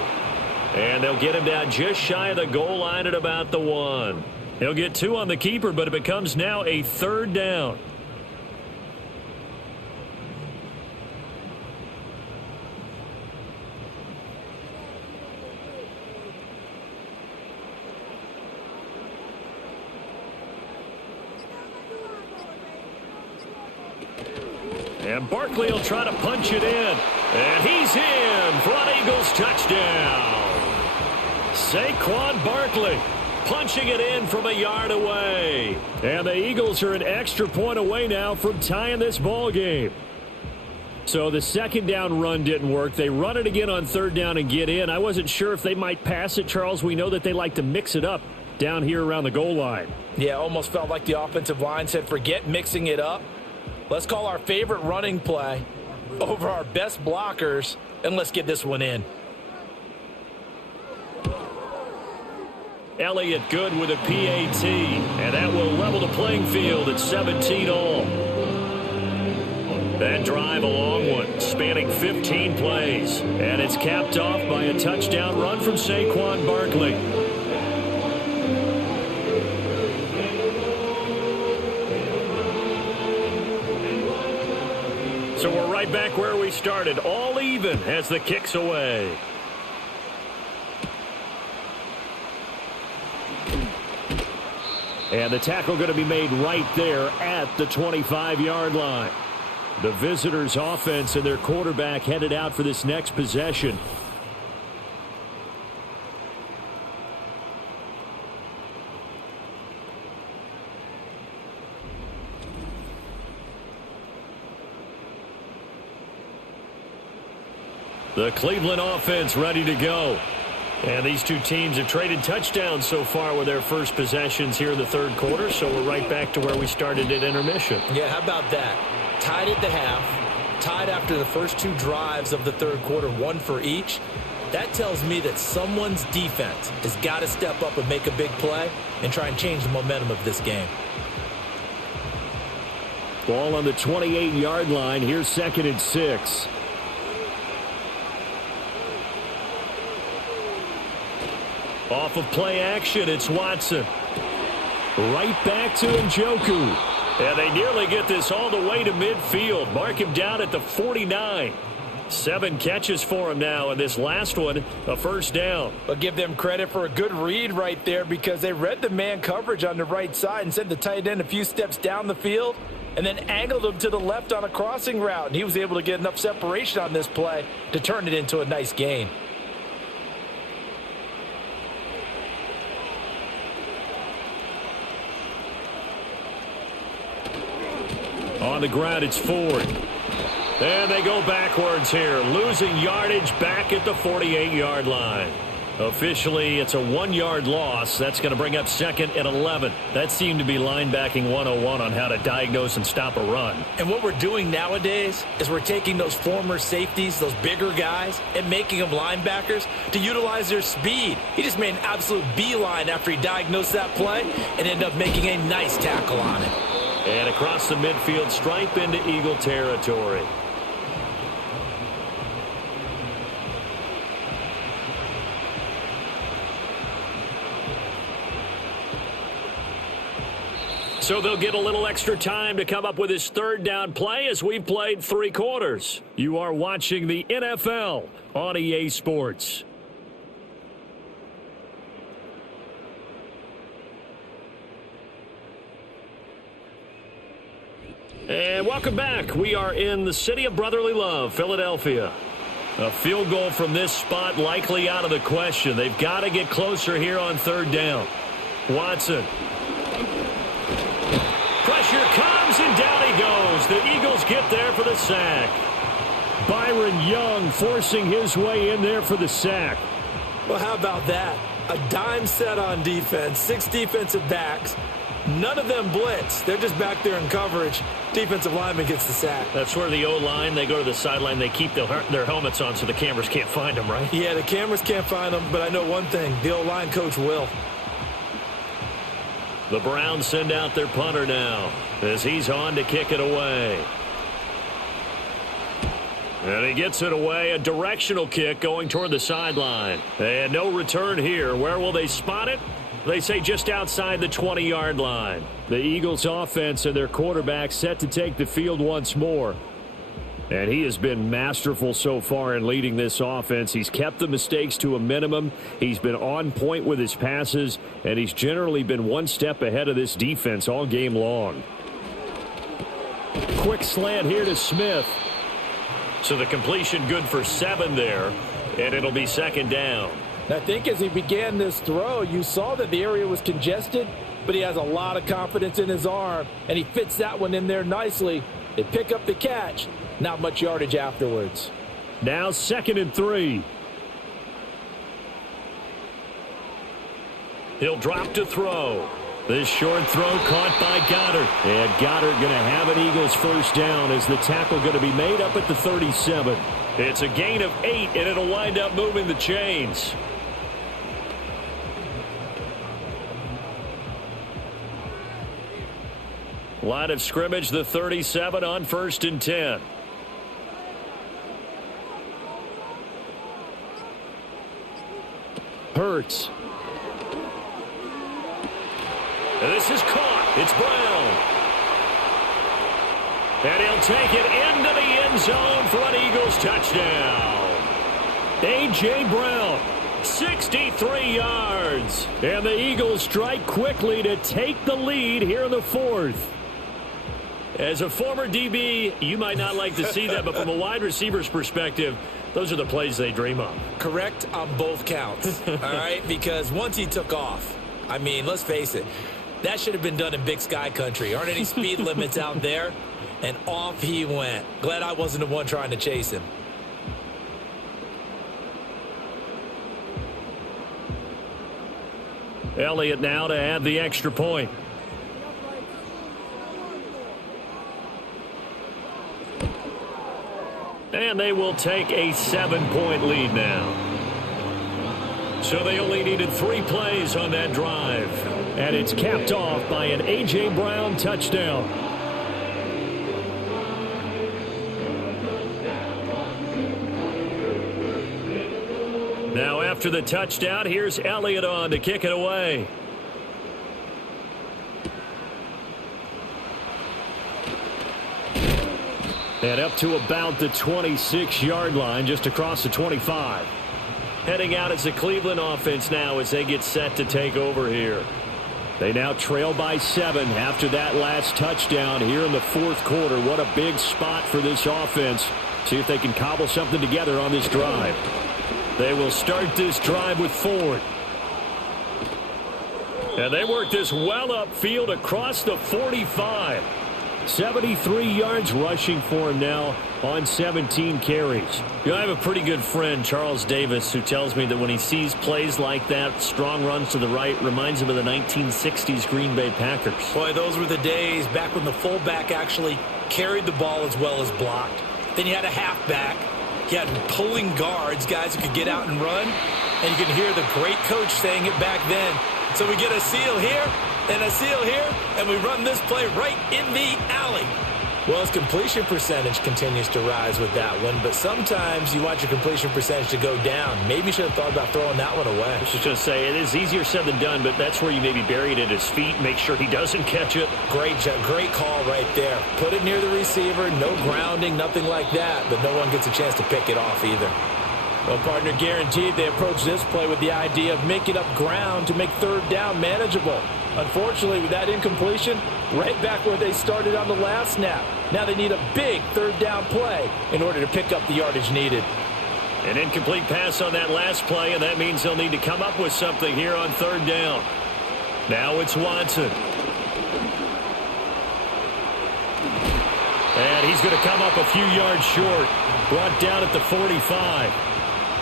And they'll get him down just shy of the goal line at about the 1. He'll get 2 on the keeper, but it becomes now a 3rd down. And Barkley will try to punch it in. And he's in for an Eagles touchdown. Saquon Barkley punching it in from a yard away. And the Eagles are an extra point away now from tying this ball game. So the 2nd down run didn't work. They run it again on 3rd down and get in. I wasn't sure if they might pass it, Charles. We know that they like to mix it up down here around the goal line. Yeah, almost felt like the offensive line said, forget mixing it up. Let's call our favorite running play over our best blockers, and let's get this one in. Elliott good with a PAT, and that will level the playing field at 17 all. That drive a long one, spanning 15 plays, and it's capped off by a touchdown run from Saquon Barkley. So we're right back where we started, all even as the kick's away. And the tackle going to be made right there at the 25-yard line. The visitors' offense and their quarterback headed out for this next possession. The Cleveland offense ready to go. And these two teams have traded touchdowns so far with their first possessions here in the third quarter, so we're right back to where we started at intermission. Yeah, how about that? Tied at the half, tied after the first two drives of the third quarter, one for each. That tells me that someone's defense has got to step up and make a big play and try and change the momentum of this game. Ball on the 28-yard line. Here's 2nd and 6. Off of play action, it's Watson. Right back to Njoku. And they nearly get this all the way to midfield. Mark him down at the 49. 7 catches for him now, and this last one, a first down. But give them credit for a good read right there, because they read the man coverage on the right side and sent the tight end a few steps down the field and then angled him to the left on a crossing route. And he was able to get enough separation on this play to turn it into a nice gain. On the ground, it's Ford. And they go backwards here, losing yardage back at the 48-yard line. Officially, it's a 1-yard loss. That's going to bring up 2nd and 11. That seemed to be linebacking 101 on how to diagnose and stop a run. And what we're doing nowadays is we're taking those former safeties, those bigger guys, and making them linebackers to utilize their speed. He just made an absolute beeline after he diagnosed that play and ended up making a nice tackle on it. And across the midfield stripe into Eagle territory. So they'll get a little extra time to come up with his third down play as we've played 3 quarters. You are watching the NFL on EA Sports. And welcome back. We are in the city of brotherly love, Philadelphia. A field goal from this spot likely out of the question. They've got to get closer here on third down. Watson. Pressure comes, and down he goes. The Eagles get there for the sack. Byron Young forcing his way in there for the sack. Well, how about that? A dime set on defense, 6 defensive backs. None of them blitz. They're just back there in coverage. Defensive lineman gets the sack. That's where the O-line, they go to the sideline, they keep their helmets on so the cameras can't find them, right? Yeah, the cameras can't find them, but I know one thing. The O-line coach will. The Browns send out their punter now as he's on to kick it away. And he gets it away, a directional kick going toward the sideline. And no return here. Where will they spot it? They say just outside the 20-yard line. The Eagles offense and their quarterback set to take the field once more. And he has been masterful so far in leading this offense. He's kept the mistakes to a minimum. He's been on point with his passes, and he's generally been one step ahead of this defense all game long. Quick slant here to Smith. So the completion good for 7 there, and it'll be 2nd down. I think as he began this throw, you saw that the area was congested, but he has a lot of confidence in his arm, and he fits that one in there nicely. They pick up the catch. Not much yardage afterwards. Now 2nd and 3. He'll drop to throw. This short throw caught by Goddard. And Goddard going to have an Eagles first down as the tackle going to be made up at the 37. It's a gain of 8, and it'll wind up moving the chains. Line of scrimmage, the 37 on 1st and 10. Hurts. And this is caught. It's Brown. And he'll take it into the end zone for an Eagles touchdown. A.J. Brown, 63 yards. And the Eagles strike quickly to take the lead here in the 4th. As a former DB, you might not like to see that, but from a wide receiver's perspective, those are the plays they dream of. Correct on both counts, all right? Because once he took off, I mean, let's face it, that should have been done in Big Sky Country. Aren't any speed limits out there? And off he went. Glad I wasn't the one trying to chase him. Elliott now to add the extra point. And they will take a 7-point lead now. So they only needed 3 plays on that drive. And it's capped off by an A.J. Brown touchdown. Now after the touchdown, here's Elliott on to kick it away. And up to about the 26-yard line, just across the 25. Heading out as the Cleveland offense now as they get set to take over here. They now trail by 7 after that last touchdown here in the 4th quarter. What a big spot for this offense. See if they can cobble something together on this drive. They will start this drive with Ford. And they work this well upfield across the 45. 73 yards rushing for him now on 17 carries. You know, I have a pretty good friend, Charles Davis, who tells me that when he sees plays like that, strong runs to the right, reminds him of the 1960s Green Bay Packers. Boy, those were the days back when the fullback actually carried the ball as well as blocked. Then you had a halfback. You had pulling guards, guys who could get out and run. And you can hear the great coach saying it back then. So we get a seal here and a seal here, and we run this play right in the alley. Well, his completion percentage continues to rise with that one, but sometimes you want your completion percentage to go down. Maybe you should have thought about throwing that one away. I was just going to say, it is easier said than done, but that's where you maybe bury it at his feet, make sure he doesn't catch it. Great call right there. Put it near the receiver, no grounding, nothing like that, but no one gets a chance to pick it off either. Well, partner, guaranteed they approach this play with the idea of making up ground to make 3rd down manageable. Unfortunately, with that incompletion, right back where they started on the last snap. Now they need a big 3rd down play in order to pick up the yardage needed. An incomplete pass on that last play, and that means they'll need to come up with something here on 3rd down. Now it's Watson. And he's going to come up a few yards short. Brought down at the 45.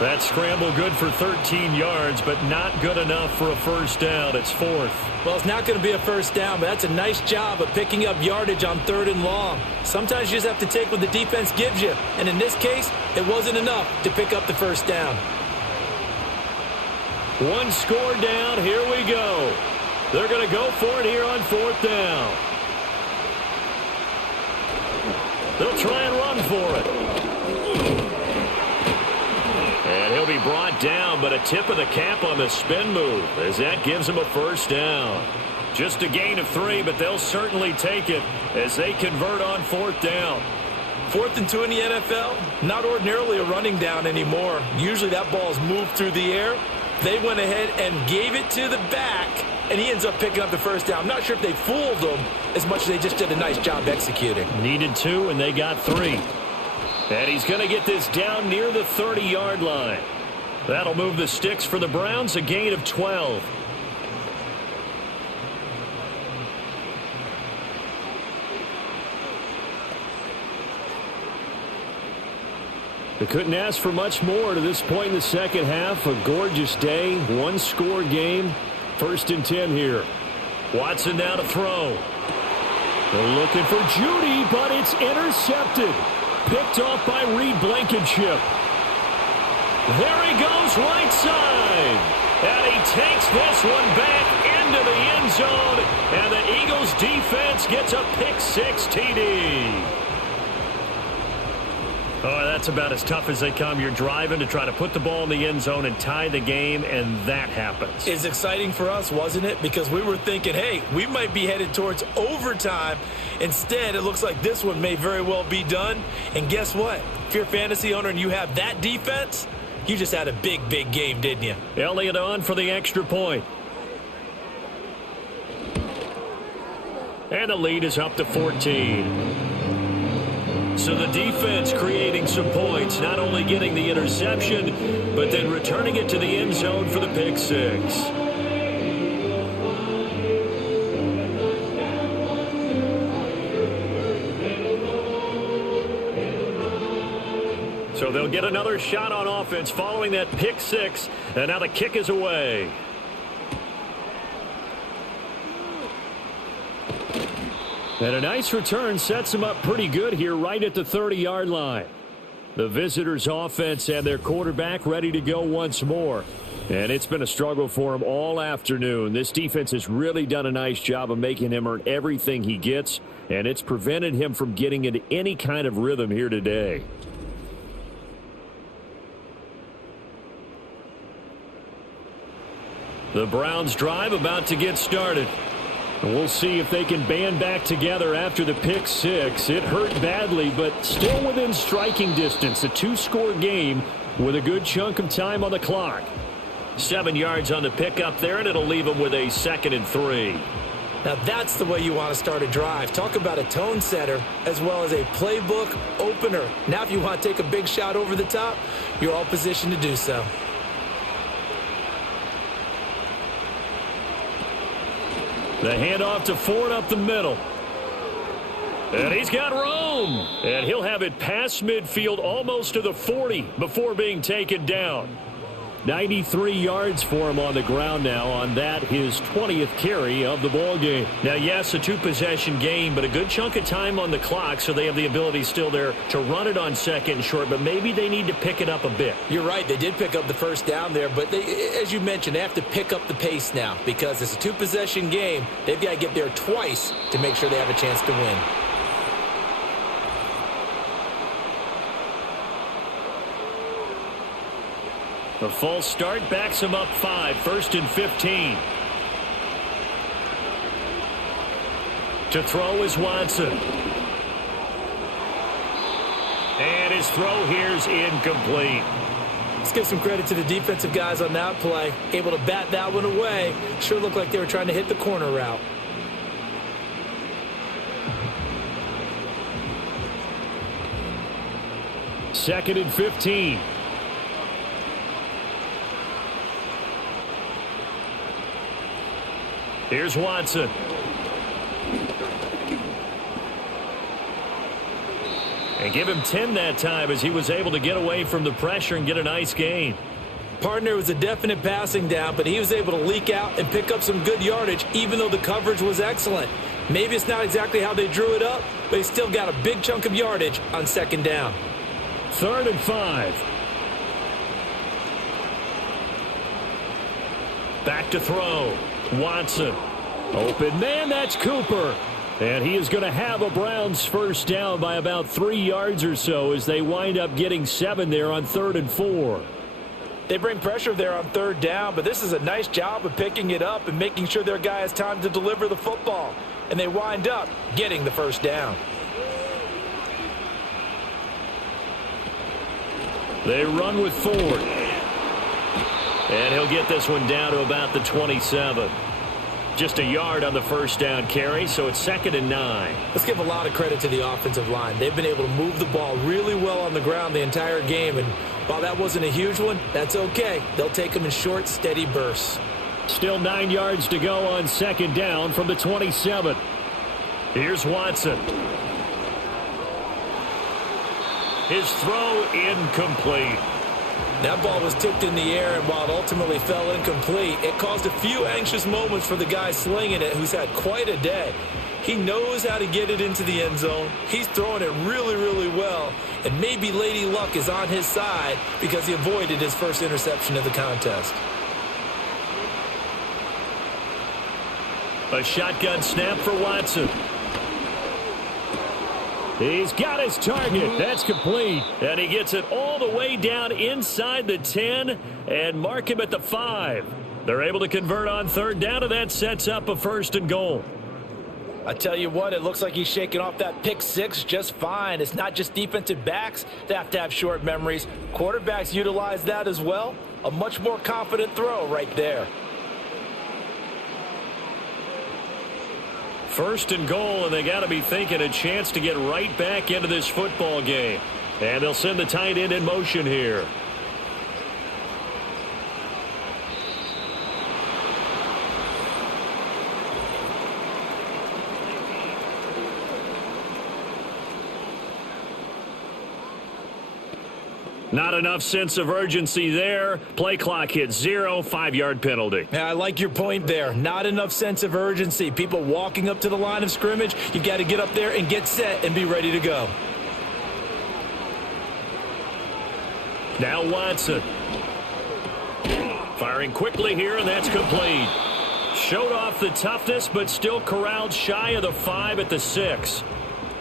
That scramble good for 13 yards, but not good enough for a 1st down. It's 4th. Well, it's not going to be a 1st down, but that's a nice job of picking up yardage on 3rd and long. Sometimes you just have to take what the defense gives you, and in this case, it wasn't enough to pick up the 1st down. 1 score down. Here we go. They're going to go for it here on 4th down. They'll try and run for it. And he'll be brought down, but a tip of the cap on the spin move as that gives him a 1st down. Just a gain of 3, but they'll certainly take it as they convert on 4th down. 4th and 2 in the NFL, not ordinarily a running down anymore. Usually that ball's moved through the air. They went ahead and gave it to the back, and he ends up picking up the 1st down. I'm not sure if they fooled him as much as they just did a nice job executing. Needed 2, and they got 3. And he's going to get this down near the 30-yard line. That'll move the sticks for the Browns, a gain of 12. They couldn't ask for much more to this point in the second half. A gorgeous day, 1-score game. 1st and 10 here. Watson now to throw. They're looking for Judy, but it's intercepted. Picked off by Reed Blankenship. There he goes right side. And he takes this one back into the end zone. And the Eagles defense gets a pick-6 TD. Oh, that's about as tough as they come. You're driving to try to put the ball in the end zone and tie the game, and that happens. It's exciting for us, wasn't it? Because we were thinking, hey, we might be headed towards overtime. Instead, it looks like this one may very well be done. And guess what? If you're a fantasy owner and you have that defense, you just had a big, big game, didn't you? Elliott on for the extra point. And the lead is up to 14. So the defense creating some points, not only getting the interception, but then returning it to the end zone for the pick-6. So they'll get another shot on offense following that pick-6, and now the kick is away. And a nice return sets them up pretty good here right at the 30-yard line. The visitors' offense and their quarterback ready to go once more. And it's been a struggle for him all afternoon. This defense has really done a nice job of making him earn everything he gets, and it's prevented him from getting into any kind of rhythm here today. The Browns' drive about to get started. We'll see if they can band back together after the pick six. It hurt badly, but still within striking distance. A two-score game with a good chunk of time on the clock. 7 yards on the pickup there, and it'll leave them with a 2nd and 3. Now that's the way you want to start a drive. Talk about a tone setter as well as a playbook opener. Now if you want to take a big shot over the top, you're all positioned to do so. The handoff to Ford up the middle. And he's got room. And he'll have it past midfield almost to the 40 before being taken down. 93 yards for him on the ground now on that, his 20th carry of the ball game. Now, yes, a two-possession game, but a good chunk of time on the clock, so they have the ability still there to run it on 2nd and short, but maybe they need to pick it up a bit. You're right. They did pick up the first down there, but they, as you mentioned, they have to pick up the pace now because it's a two-possession game. They've got to get there twice to make sure they have a chance to win. The false start backs him up 5, 1st and 15. To throw is Watson. And his throw here's incomplete. Let's give some credit to the defensive guys on that play. Able to bat that one away. Sure looked like they were trying to hit the corner route. Second and 15. Here's Watson. And give him 10 that time as he was able to get away from the pressure and get a nice gain. Partner was a definite passing down, but he was able to leak out and pick up some good yardage even though the coverage was excellent. Maybe it's not exactly how they drew it up, but he still got a big chunk of yardage on 2nd down. 3rd and 5. Back to throw. Watson. Open man, that's Cooper. And he is going to have a Browns first down by about 3 yards or so as they wind up getting 7 there on 3rd and 4. They bring pressure there on 3rd down, but this is a nice job of picking it up and making sure their guy has time to deliver the football. And they wind up getting the first down. They run with Ford. And he'll get this one down to about the 27. Just a yard on the first down carry, so it's 2nd and 9. Let's give a lot of credit to the offensive line. They've been able to move the ball really well on the ground the entire game, and while that wasn't a huge one, that's okay. They'll take them in short, steady bursts. Still 9 yards to go on 2nd down from the 27. Here's Watson. His throw incomplete. That ball was tipped in the air, and while it ultimately fell incomplete, it caused a few anxious moments for the guy slinging it, who's had quite a day. He knows how to get it into the end zone. He's throwing it really, really well, and maybe Lady Luck is on his side because he avoided his first interception of the contest. A shotgun snap for Watson. He's got his target. That's complete. And he gets it all the way down inside the 10 and mark him at the 5. They're able to convert on 3rd down, and that sets up a 1st and goal. I tell you what, it looks like he's shaking off that pick six just fine. It's not just defensive backs that have short memories. Quarterbacks utilize that as well. A much more confident throw right there. 1st and goal, and they got to be thinking a chance to get right back into this football game. And they'll send the tight end in motion here. Not enough sense of urgency there. Play clock hits 0, 5-yard penalty. Yeah, I like your point there. Not enough sense of urgency. People walking up to the line of scrimmage, you got to get up there and get set and be ready to go. Now Watson. Firing quickly here, and that's complete. Showed off the toughness, but still corralled shy of the 5 at the 6.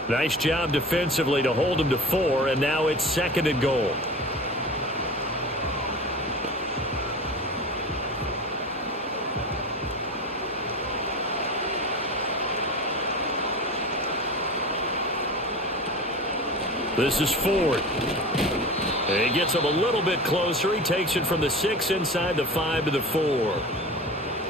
Nice job defensively to hold him to 4, and now it's 2nd and goal. This is Ford. He gets him a little bit closer. He takes it from the 6 inside the 5 to the 4.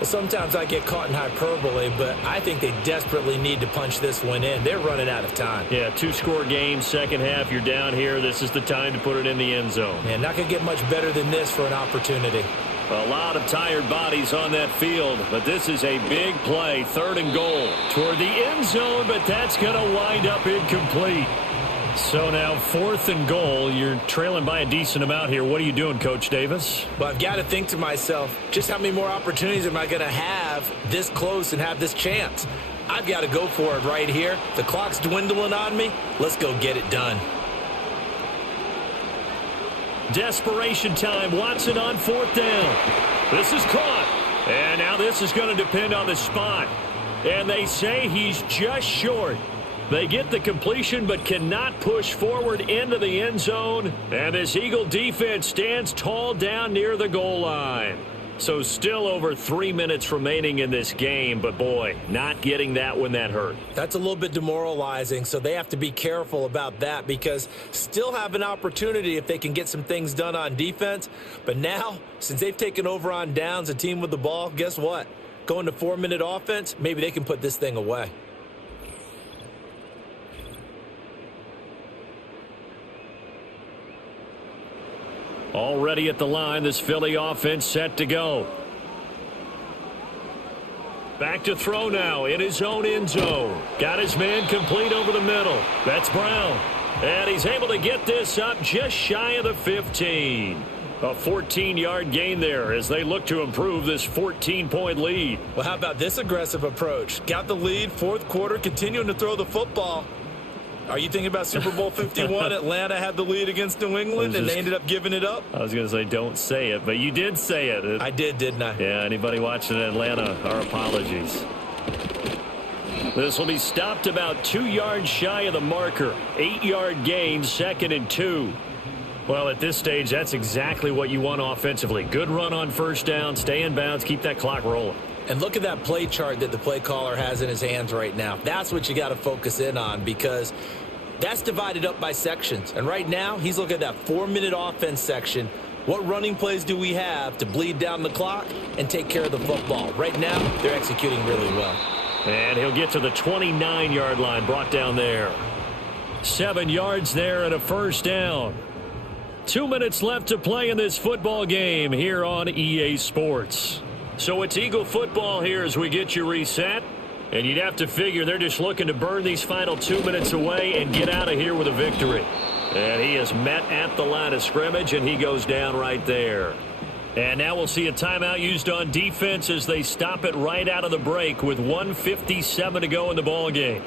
Sometimes I get caught in hyperbole, but I think they desperately need to punch this one in. They're running out of time. Yeah, 2-score game, second half. You're down here. This is the time to put it in the end zone. Yeah, not going to get much better than this for an opportunity. A lot of tired bodies on that field, but this is a big play. 3rd and goal toward the end zone, but that's going to wind up incomplete. So now 4th and goal. You're trailing by a decent amount here. What are you doing, Coach Davis? Well, I've got to think to myself, just how many more opportunities am I going to have this close and have this chance? I've got to go for it right here. The clock's dwindling on me. Let's go get it done. Desperation time. Watson on 4th down. This is caught. And now this is going to depend on the spot. And they say he's just short. They get the completion but cannot push forward into the end zone. And this Eagle defense stands tall down near the goal line. So still over 3 minutes remaining in this game. But, boy, not getting that when that hurt. That's a little bit demoralizing, so they have to be careful about that because still have an opportunity if they can get some things done on defense. But now, since they've taken over on downs, a team with the ball, guess what? Going to 4-minute offense, maybe they can put this thing away. Already at the line, this Philly offense set to go. Back to throw now in his own end zone. Got his man complete over the middle. That's Brown. And he's able to get this up just shy of the 15. A 14-yard gain there as they look to improve this 14-point lead. Well, how about this aggressive approach? Got the lead, 4th quarter, continuing to throw the football. Are you thinking about Super Bowl 51? Atlanta had the lead against New England, and they ended up giving it up? I was going to say don't say it, but you did say it. I did, didn't I? Yeah, anybody watching Atlanta, our apologies. This will be stopped about 2 yards shy of the marker. 8-yard gain, 2nd and 2. Well, at this stage, that's exactly what you want offensively. Good run on 1st down, stay in bounds, keep that clock rolling. And look at that play chart that the play caller has in his hands right now. That's what you got to focus in on because that's divided up by sections. And right now, he's looking at that 4-minute offense section. What running plays do we have to bleed down the clock and take care of the football? Right now, they're executing really well. And he'll get to the 29-yard line, brought down there. 7 yards there and a 1st down. 2 minutes left to play in this football game here on EA Sports. So it's Eagle football here as we get you reset. And you'd have to figure they're just looking to burn these final 2 minutes away and get out of here with a victory. And he is met at the line of scrimmage, and he goes down right there. And now we'll see a timeout used on defense as they stop it right out of the break with 1:57 to go in the ball game.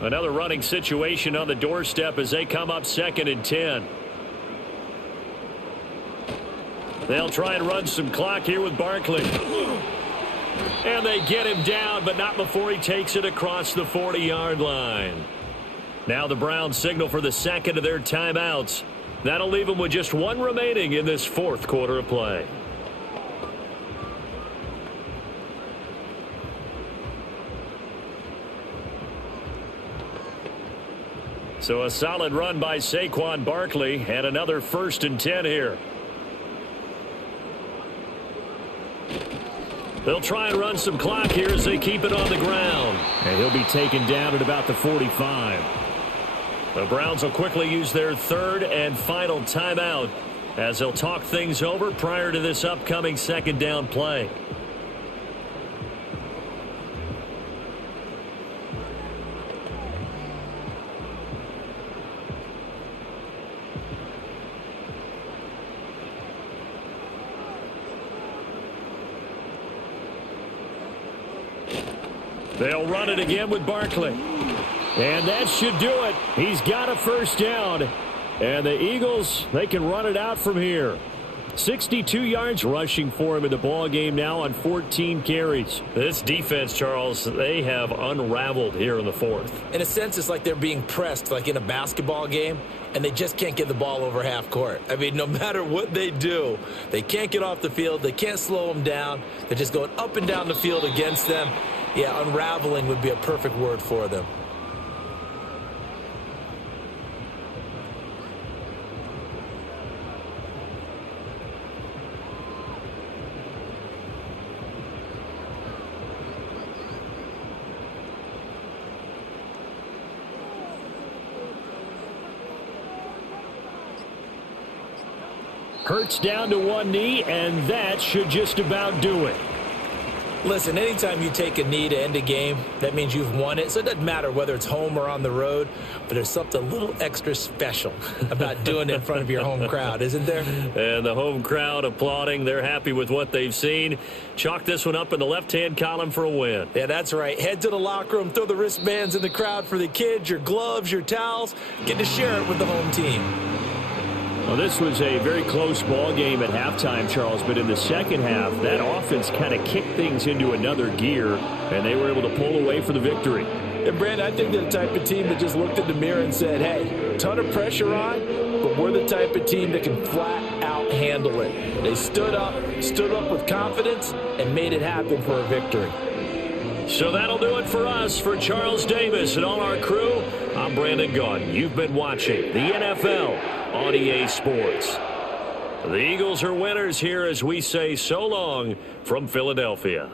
Another running situation on the doorstep as they come up 2nd and 10. They'll try and run some clock here with Barkley. And they get him down, but not before he takes it across the 40-yard line. Now the Browns signal for the 2nd of their timeouts. That'll leave them with just 1 remaining in this 4th quarter of play. So a solid run by Saquon Barkley and another 1st and 10 here. They'll try and run some clock here as they keep it on the ground. And he'll be taken down at about the 45. The Browns will quickly use their 3rd and final timeout as they'll talk things over prior to this upcoming 2nd down play. They'll run it again with Barkley. And that should do it. He's got a first down. And the Eagles, they can run it out from here. 62 yards rushing for him in the ball game now on 14 carries. This defense, Charles, they have unraveled here in the fourth. In a sense, it's like they're being pressed like in a basketball game, and they just can't get the ball over half court. I mean, no matter what they do, they can't get off the field. They can't slow them down. They're just going up and down the field against them. Yeah, unraveling would be a perfect word for them. Hurts down to one knee, and that should just about do it. Listen, anytime you take a knee to end a game, that means you've won it. So it doesn't matter whether it's home or on the road, but there's something a little extra special about doing it in front of your home crowd, isn't there? And the home crowd applauding. They're happy with what they've seen. Chalk this one up in the left-hand column for a win. Yeah, that's right. Head to the locker room, throw the wristbands in the crowd for the kids, your gloves, your towels. Get to share it with the home team. Well, this was a very close ball game at halftime, Charles, but in the second half, that offense kind of kicked things into another gear, and they were able to pull away for the victory. And, Brandon, I think they're the type of team that just looked in the mirror and said, hey, ton of pressure on, but we're the type of team that can flat out handle it. They stood up with confidence, and made it happen for a victory. So that'll do it for us. For Charles Davis and all our crew, I'm Brandon Gaudin. You've been watching the NFL on EA Sports. The Eagles are winners here as we say so long from Philadelphia.